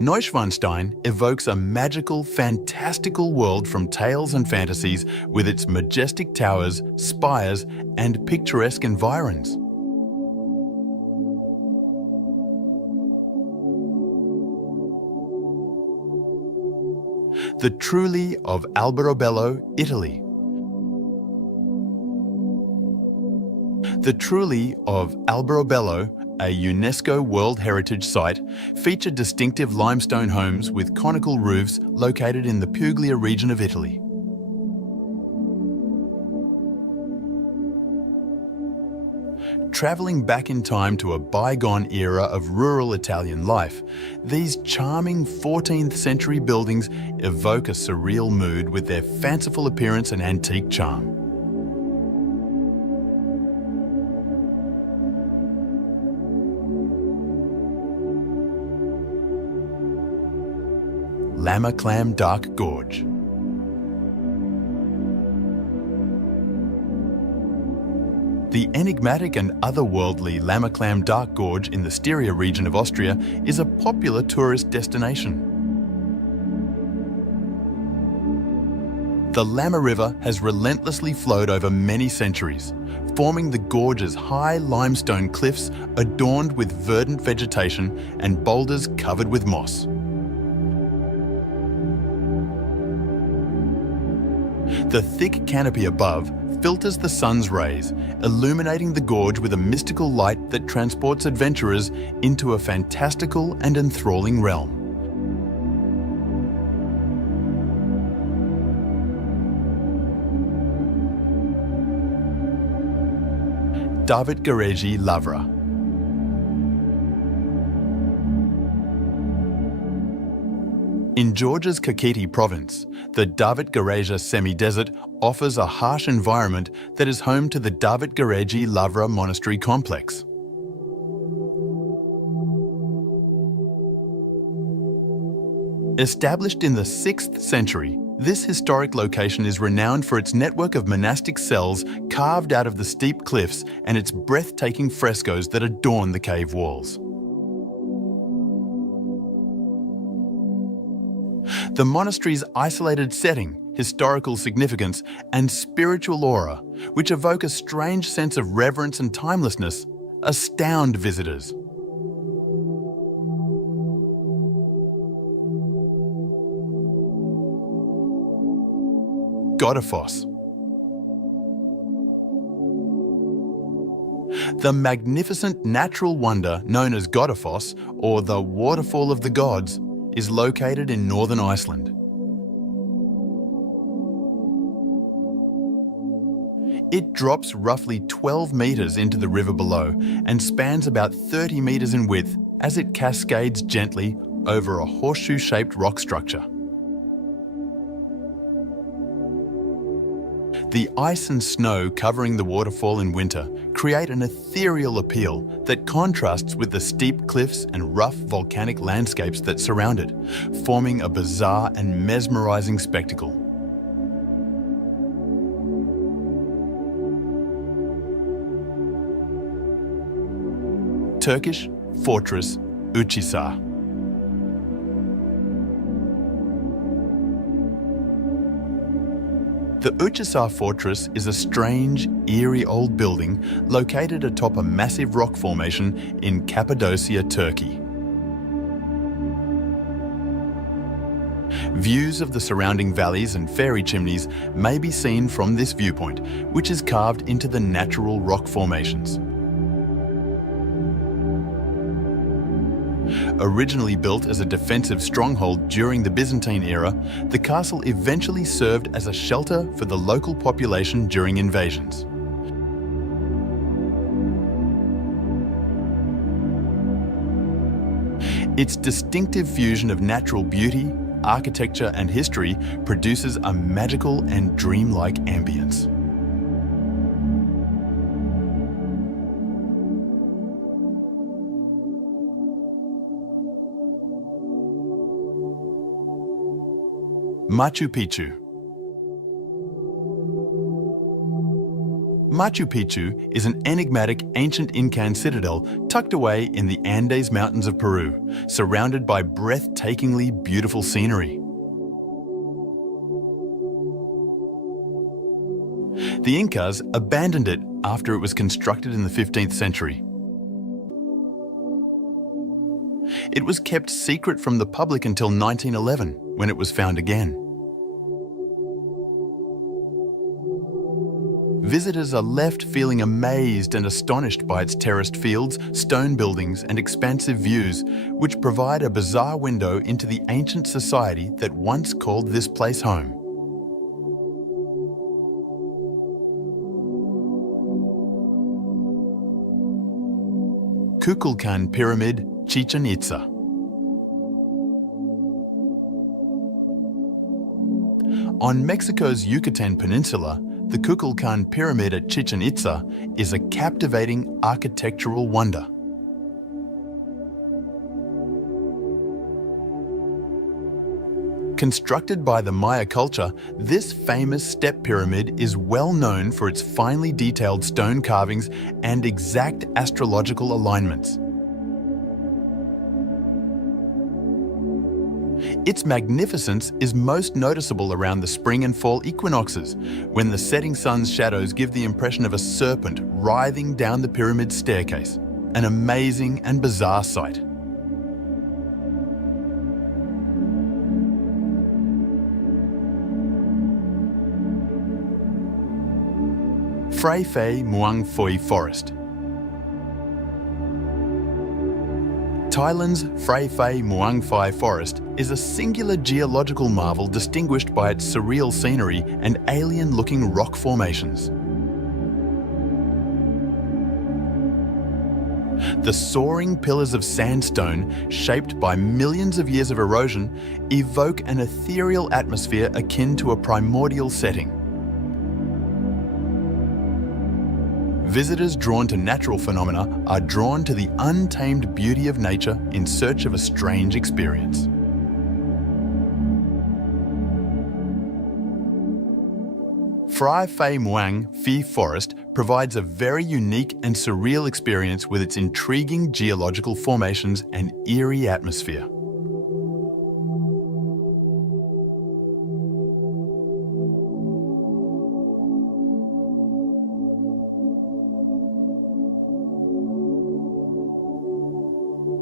Neuschwanstein evokes a magical, fantastical world from tales and fantasies with its majestic towers, spires, and picturesque environs. The Trulli of Alberobello, Italy. The Trulli of Alberobello, a UNESCO World Heritage Site, feature distinctive limestone homes with conical roofs located in the Puglia region of Italy. Travelling back in time to a bygone era of rural Italian life, these charming 14th century buildings evoke a surreal mood with their fanciful appearance and antique charm. Lama Clam Dark Gorge. The enigmatic and otherworldly Lama Clam Dark Gorge in the Styria region of Austria is a popular tourist destination. The Lama River has relentlessly flowed over many centuries, forming the gorge's high limestone cliffs adorned with verdant vegetation and boulders covered with moss. The thick canopy above filters the sun's rays, illuminating the gorge with a mystical light that transports adventurers into a fantastical and enthralling realm. David Garegi Lavra. In Georgia's Kakheti province, the David Gareja semi-desert offers a harsh environment that is home to the David Garegi Lavra monastery complex. Established in the 6th century, this historic location is renowned for its network of monastic cells carved out of the steep cliffs and its breathtaking frescoes that adorn the cave walls. The monastery's isolated setting, historical significance, and spiritual aura, which evoke a strange sense of reverence and timelessness, astound visitors. Godafoss. The magnificent natural wonder known as Godafoss, or the Waterfall of the Gods, is located in northern Iceland. It drops roughly 12 metres into the river below and spans about 30 metres in width as it cascades gently over a horseshoe-shaped rock structure. The ice and snow covering the waterfall in winter create an ethereal appeal that contrasts with the steep cliffs and rough volcanic landscapes that surround it, forming a bizarre and mesmerizing spectacle. Turkish fortress Uchisar. The Uchisar fortress is a strange, eerie old building located atop a massive rock formation in Cappadocia, Turkey. Views of the surrounding valleys and fairy chimneys may be seen from this viewpoint, which is carved into the natural rock formations. Originally built as a defensive stronghold during the Byzantine era, the castle eventually served as a shelter for the local population during invasions. Its distinctive fusion of natural beauty, architecture, and history produces a magical and dreamlike ambience. Machu Picchu. Machu Picchu is an enigmatic ancient Incan citadel tucked away in the Andes Mountains of Peru, surrounded by breathtakingly beautiful scenery. The Incas abandoned it after it was constructed in the 15th century. It was kept secret from the public until 1911, when it was found again. Visitors are left feeling amazed and astonished by its terraced fields, stone buildings, and expansive views, which provide a bizarre window into the ancient society that once called this place home. Kukulkan Pyramid, Chichen Itza. On Mexico's Yucatan Peninsula, the Kukulkan Pyramid at Chichen Itza is a captivating architectural wonder. Constructed by the Maya culture, this famous step pyramid is well known for its finely detailed stone carvings and exact astrological alignments. Its magnificence is most noticeable around the spring and fall equinoxes, when the setting sun's shadows give the impression of a serpent writhing down the pyramid's staircase, an amazing and bizarre sight. Phray Phay Muang Phoi Forest. Thailand's Phray Phay Muang Phai Forest is a singular geological marvel distinguished by its surreal scenery and alien-looking rock formations. The soaring pillars of sandstone, shaped by millions of years of erosion, evoke an ethereal atmosphere akin to a primordial setting. Visitors drawn to natural phenomena are drawn to the untamed beauty of nature in search of a strange experience. Phray Phay Muang Phi Forest provides a very unique and surreal experience with its intriguing geological formations and eerie atmosphere.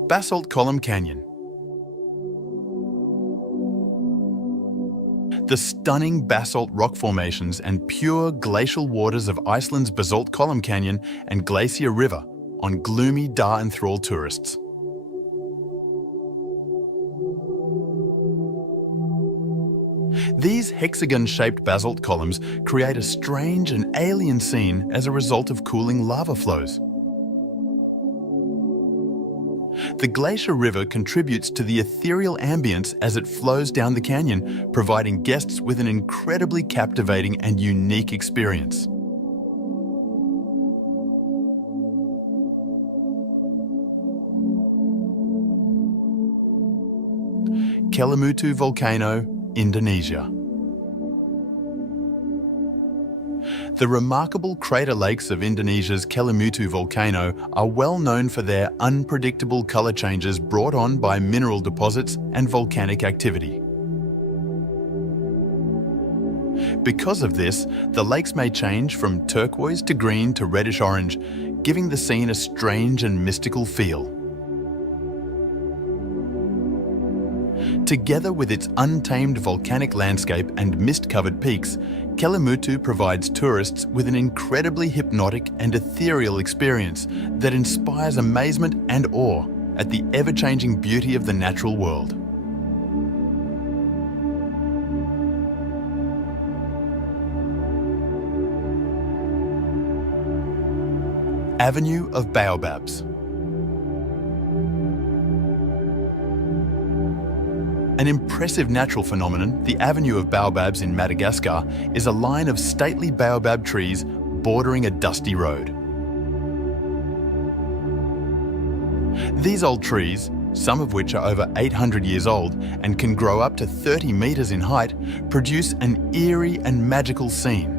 Basalt Column Canyon. The stunning basalt rock formations and pure glacial waters of Iceland's Basalt Column Canyon and Glacier River on gloomy, enthralled tourists. These hexagon-shaped basalt columns create a strange and alien scene as a result of cooling lava flows. The Glacier River contributes to the ethereal ambience as it flows down the canyon, providing guests with an incredibly captivating and unique experience. Kelimutu Volcano, Indonesia. The remarkable crater lakes of Indonesia's Kelimutu volcano are well known for their unpredictable colour changes brought on by mineral deposits and volcanic activity. Because of this, the lakes may change from turquoise to green to reddish-orange, giving the scene a strange and mystical feel. Together with its untamed volcanic landscape and mist-covered peaks, Kelimutu provides tourists with an incredibly hypnotic and ethereal experience that inspires amazement and awe at the ever-changing beauty of the natural world. Avenue of Baobabs. An impressive natural phenomenon, the Avenue of Baobabs in Madagascar is a line of stately baobab trees bordering a dusty road. These old trees, some of which are over 800 years old and can grow up to 30 meters in height, produce an eerie and magical scene.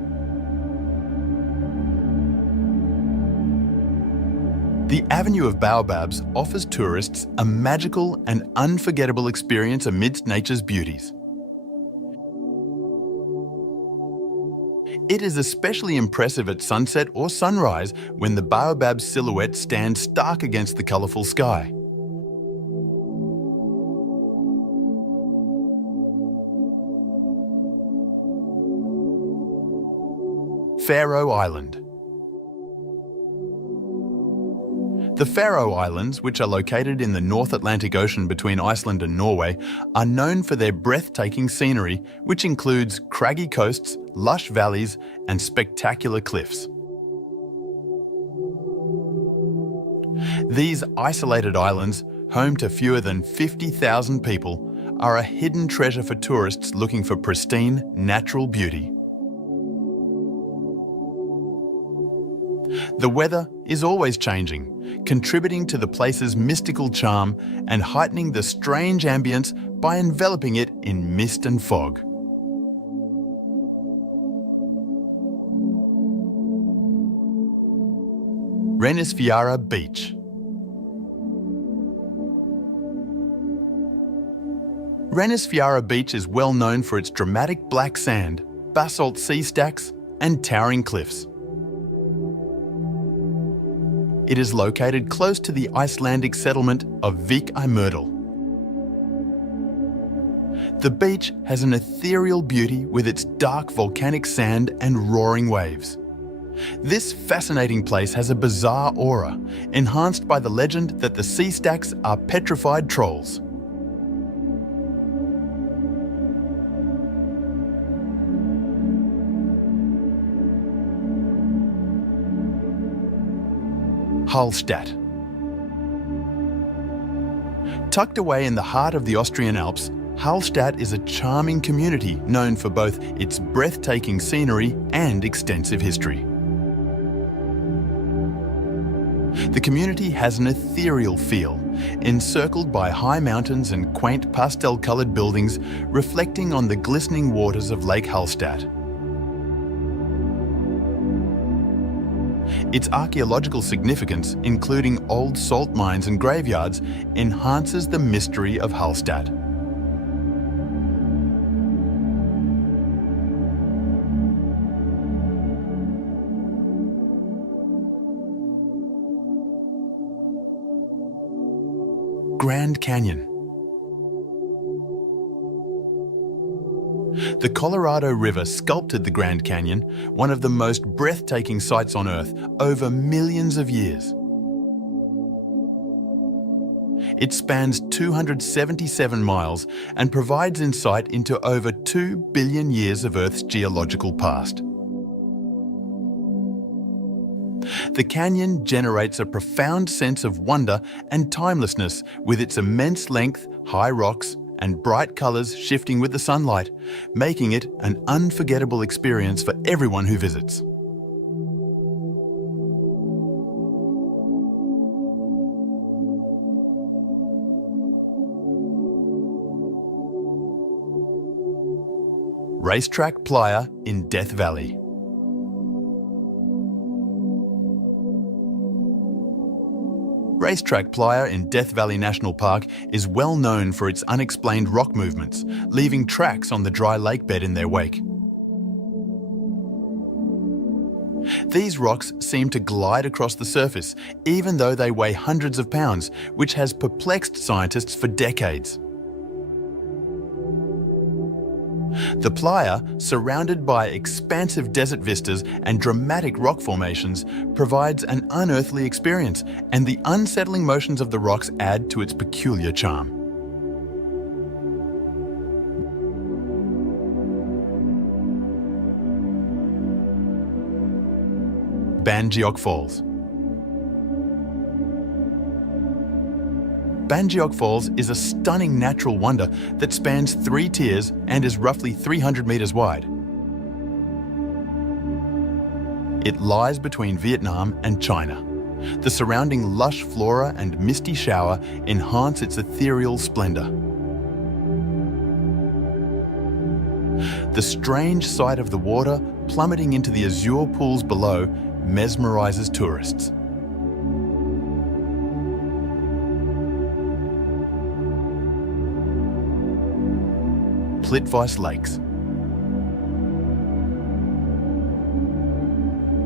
The Avenue of Baobabs offers tourists a magical and unforgettable experience amidst nature's beauties. It is especially impressive at sunset or sunrise when the baobab silhouette stands stark against the colourful sky. Faroe Island. The Faroe Islands, which are located in the North Atlantic Ocean between Iceland and Norway, are known for their breathtaking scenery, which includes craggy coasts, lush valleys, and spectacular cliffs. These isolated islands, home to fewer than 50,000 people, are a hidden treasure for tourists looking for pristine, natural beauty. The weather is always changing, contributing to the place's mystical charm and heightening the strange ambience by enveloping it in mist and fog. Reynisfjara Beach. Reynisfjara Beach is well known for its dramatic black sand, basalt sea stacks, and towering cliffs. It is located close to the Icelandic settlement of Vík-i-Mýrdal. The beach has an ethereal beauty with its dark volcanic sand and roaring waves. This fascinating place has a bizarre aura, enhanced by the legend that the sea stacks are petrified trolls. Hallstatt. Tucked away in the heart of the Austrian Alps, Hallstatt is a charming community known for both its breathtaking scenery and extensive history. The community has an ethereal feel, encircled by high mountains and quaint pastel-coloured buildings reflecting on the glistening waters of Lake Hallstatt. Its archaeological significance, including old salt mines and graveyards, enhances the mystery of Hallstatt. Grand Canyon. The Colorado River sculpted the Grand Canyon, one of the most breathtaking sights on Earth, over millions of years. It spans 277 miles and provides insight into over 2 billion years of Earth's geological past. The canyon generates a profound sense of wonder and timelessness with its immense length, high rocks, and bright colours shifting with the sunlight, making it an unforgettable experience for everyone who visits. Racetrack Playa in Death Valley. Racetrack Playa in Death Valley National Park is well known for its unexplained rock movements, leaving tracks on the dry lake bed in their wake. These rocks seem to glide across the surface, even though they weigh hundreds of pounds, which has perplexed scientists for decades. The playa, surrounded by expansive desert vistas and dramatic rock formations, provides an unearthly experience, and the unsettling motions of the rocks add to its peculiar charm. Bangeok Falls. Bangeok Falls is a stunning natural wonder that spans 3 tiers and is roughly 300 metres wide. It lies between Vietnam and China. The surrounding lush flora and misty shower enhance its ethereal splendour. The strange sight of the water plummeting into the azure pools below mesmerises tourists. Plitvice Lakes.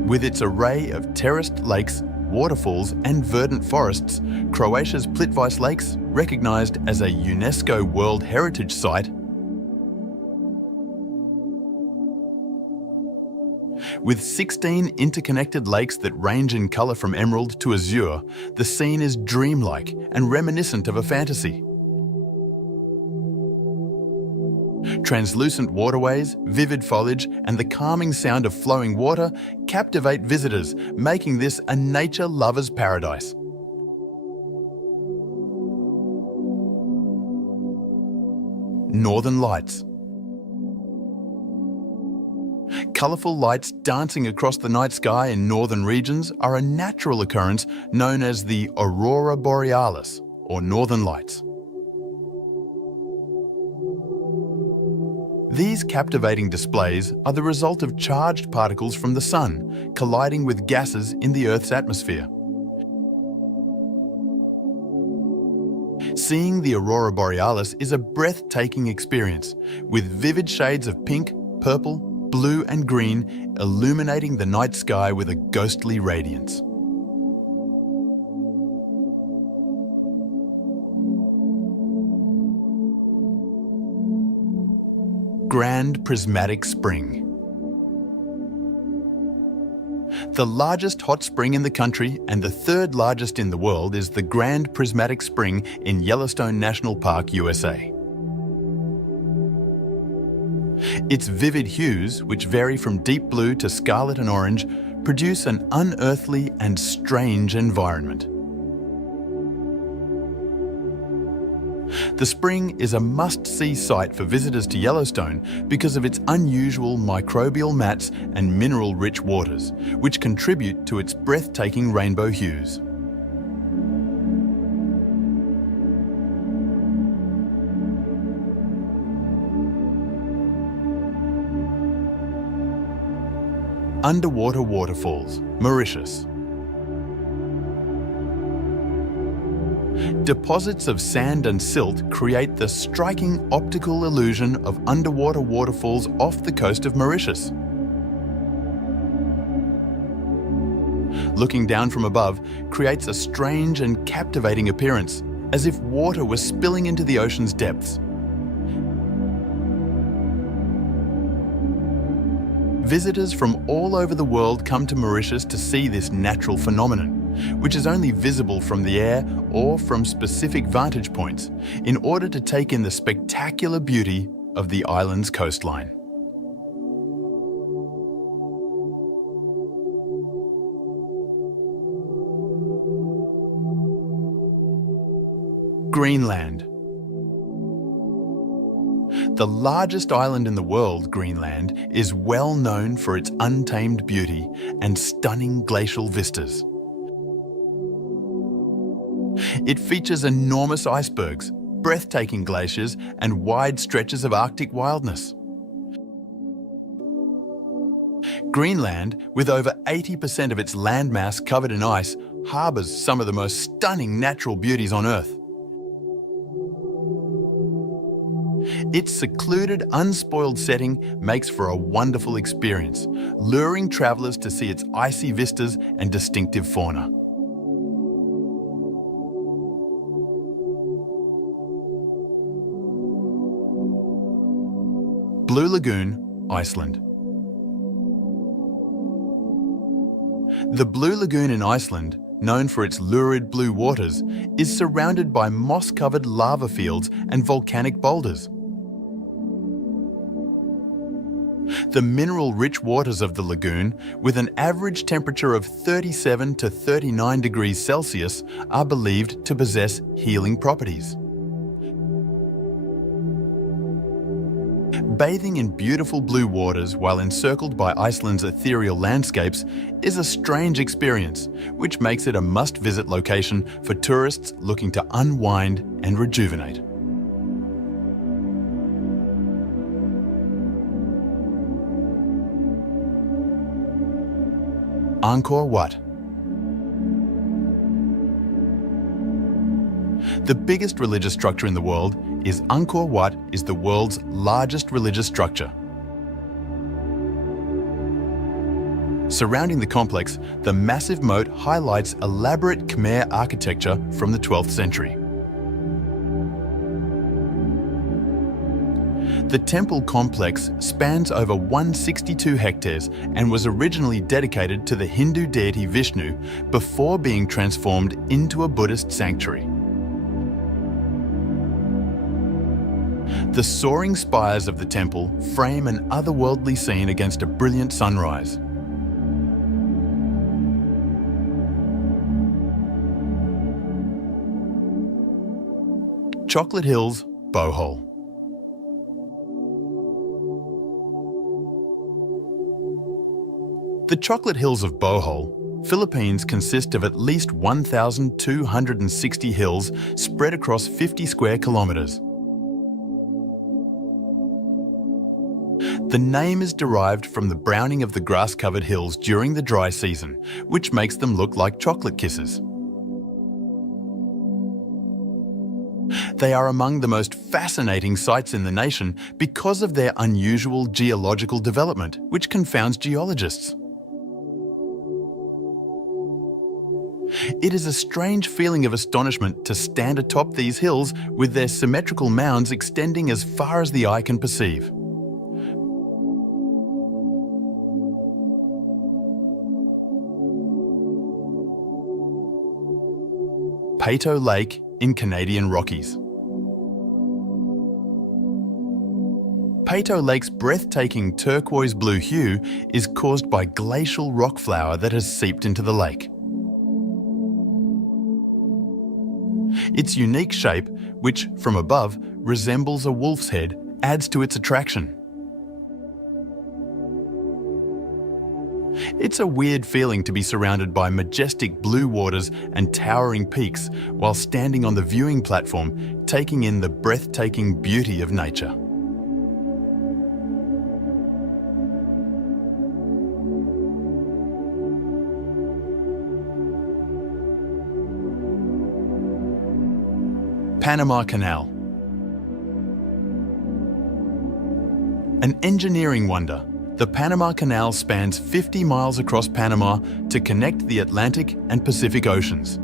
With its array of terraced lakes, waterfalls and verdant forests, Croatia's Plitvice Lakes, recognised as a UNESCO World Heritage Site, with 16 interconnected lakes that range in colour from emerald to azure, the scene is dreamlike and reminiscent of a fantasy. Translucent waterways, vivid foliage and the calming sound of flowing water captivate visitors, making this a nature lover's paradise. Northern Lights. Colourful lights dancing across the night sky in northern regions are a natural occurrence known as the aurora borealis, or northern lights. These captivating displays are the result of charged particles from the sun colliding with gases in the Earth's atmosphere. Seeing the aurora borealis is a breathtaking experience, with vivid shades of pink, purple, blue and green illuminating the night sky with a ghostly radiance. Grand Prismatic Spring. The largest hot spring in the country and the third largest in the world is the Grand Prismatic Spring in Yellowstone National Park, USA. Its vivid hues, which vary from deep blue to scarlet and orange, produce an unearthly and strange environment. The spring is a must-see sight for visitors to Yellowstone because of its unusual microbial mats and mineral-rich waters, which contribute to its breathtaking rainbow hues. Underwater waterfalls, Mauritius. Deposits of sand and silt create the striking optical illusion of underwater waterfalls off the coast of Mauritius. Looking down from above creates a strange and captivating appearance, as if water was spilling into the ocean's depths. Visitors from all over the world come to Mauritius to see this natural phenomenon, which is only visible from the air or from specific vantage points, in order to take in the spectacular beauty of the island's coastline. Greenland. The largest island in the world, Greenland, is well known for its untamed beauty and stunning glacial vistas. It features enormous icebergs, breathtaking glaciers, and wide stretches of Arctic wildness. Greenland, with over 80% of its landmass covered in ice, harbours some of the most stunning natural beauties on Earth. Its secluded, unspoiled setting makes for a wonderful experience, luring travellers to see its icy vistas and distinctive fauna. Blue Lagoon, Iceland. The Blue Lagoon in Iceland, known for its lurid blue waters, is surrounded by moss-covered lava fields and volcanic boulders. The mineral-rich waters of the lagoon, with an average temperature of 37 to 39 degrees Celsius, are believed to possess healing properties. Bathing in beautiful blue waters while encircled by Iceland's ethereal landscapes is a strange experience, which makes it a must-visit location for tourists looking to unwind and rejuvenate. Angkor Wat. The biggest religious structure in the world is Angkor Wat is the world's largest religious structure. Surrounding the complex, the massive moat highlights elaborate Khmer architecture from the 12th century. The temple complex spans over 162 hectares and was originally dedicated to the Hindu deity Vishnu before being transformed into a Buddhist sanctuary. The soaring spires of the temple frame an otherworldly scene against a brilliant sunrise. Chocolate Hills, Bohol. The Chocolate Hills of Bohol, Philippines consist of at least 1,260 hills spread across 50 square kilometres. The name is derived from the browning of the grass-covered hills during the dry season, which makes them look like chocolate kisses. They are among the most fascinating sites in the nation because of their unusual geological development, which confounds geologists. It is a strange feeling of astonishment to stand atop these hills with their symmetrical mounds extending as far as the eye can perceive. Peyto Lake in Canadian Rockies. Peyto Lake's breathtaking turquoise blue hue is caused by glacial rock flour that has seeped into the lake. Its unique shape, which from above resembles a wolf's head, adds to its attraction. It's a weird feeling to be surrounded by majestic blue waters and towering peaks while standing on the viewing platform, taking in the breathtaking beauty of nature. Panama Canal. An engineering wonder, the Panama Canal spans 50 miles across Panama to connect the Atlantic and Pacific Oceans.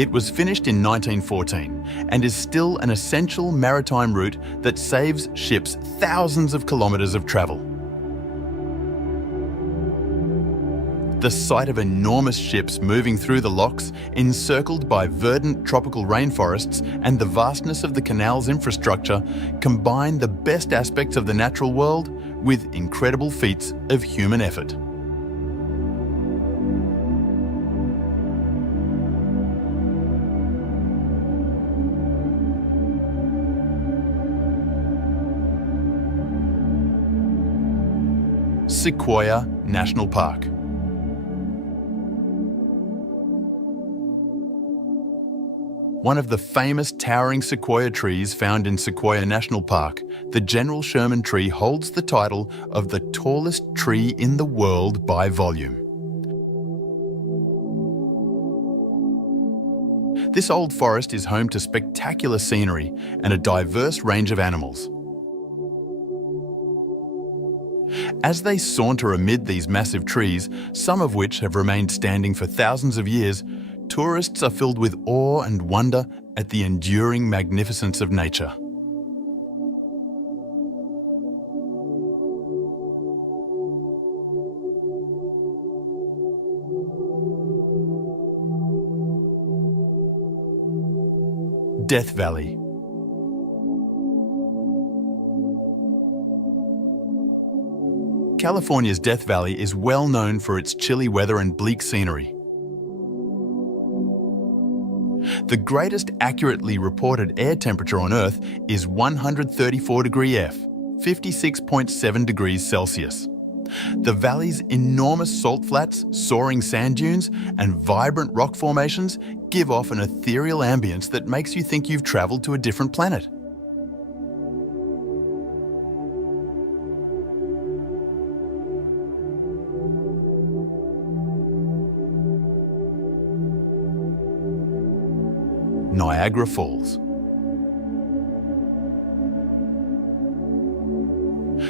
It was finished in 1914 and is still an essential maritime route that saves ships thousands of kilometres of travel. The sight of enormous ships moving through the locks, encircled by verdant tropical rainforests, and the vastness of the canal's infrastructure combine the best aspects of the natural world with incredible feats of human effort. Sequoia National Park. One of the famous towering sequoia trees found in Sequoia National Park, the General Sherman tree holds the title of the tallest tree in the world by volume. This old forest is home to spectacular scenery and a diverse range of animals. As they saunter amid these massive trees, some of which have remained standing for thousands of years, tourists are filled with awe and wonder at the enduring magnificence of nature. Death Valley. California's Death Valley is well known for its chilly weather and bleak scenery. The greatest accurately reported air temperature on Earth is 134 degrees F, 56.7 degrees Celsius. The valley's enormous salt flats, soaring sand dunes, and vibrant rock formations give off an ethereal ambience that makes you think you've traveled to a different planet. Niagara Falls.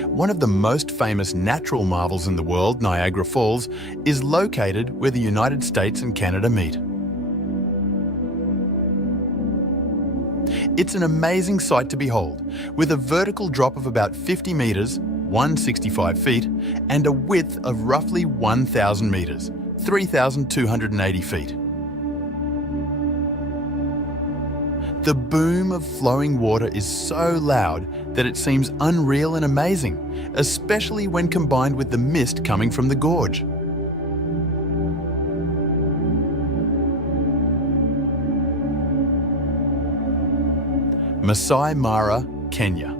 One of the most famous natural marvels in the world, Niagara Falls, is located where the United States and Canada meet. It's an amazing sight to behold, with a vertical drop of about 50 metres, 165 feet, and a width of roughly 1,000 metres, 3,280 feet. The boom of flowing water is so loud that it seems unreal and amazing, especially when combined with the mist coming from the gorge. Masai Mara, Kenya.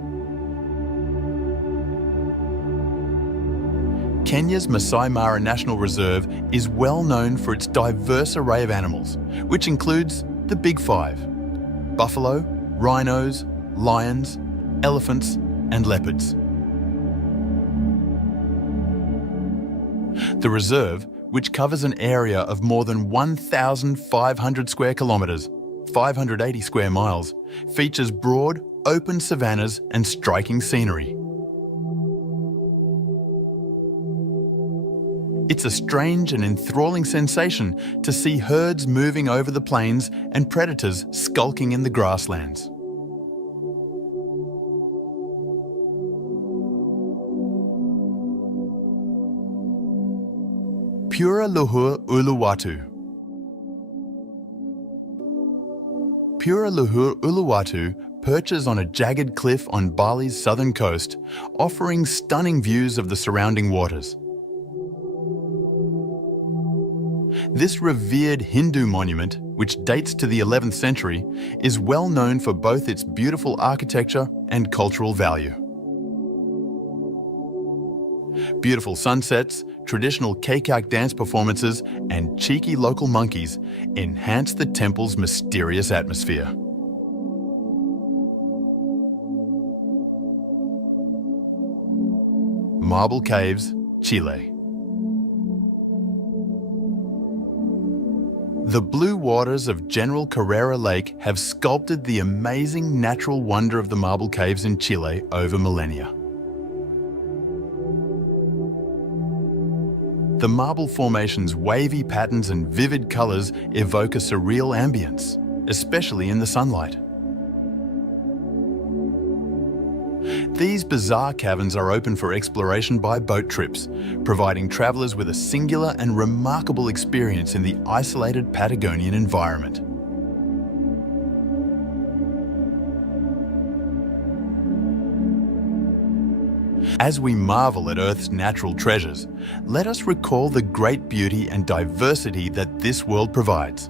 Kenya's Masai Mara National Reserve is well known for its diverse array of animals, which includes the Big Five: buffalo, rhinos, lions, elephants, and leopards. The reserve, which covers an area of more than 1,500 square kilometres, 580 square miles, features broad, open savannas and striking scenery. It's a strange and enthralling sensation to see herds moving over the plains and predators skulking in the grasslands. Pura Luhur Uluwatu. Pura Luhur Uluwatu perches on a jagged cliff on Bali's southern coast, offering stunning views of the surrounding waters. This revered Hindu monument, which dates to the 11th century, is well known for both its beautiful architecture and cultural value. Beautiful sunsets, traditional Kekak dance performances, and cheeky local monkeys enhance the temple's mysterious atmosphere. Marble Caves, Chile. The blue waters of General Carrera Lake have sculpted the amazing natural wonder of the marble caves in Chile over millennia. The marble formation's wavy patterns and vivid colours evoke a surreal ambience, especially in the sunlight. These bizarre caverns are open for exploration by boat trips, providing travellers with a singular and remarkable experience in the isolated Patagonian environment. As we marvel at Earth's natural treasures, let us recall the great beauty and diversity that this world provides.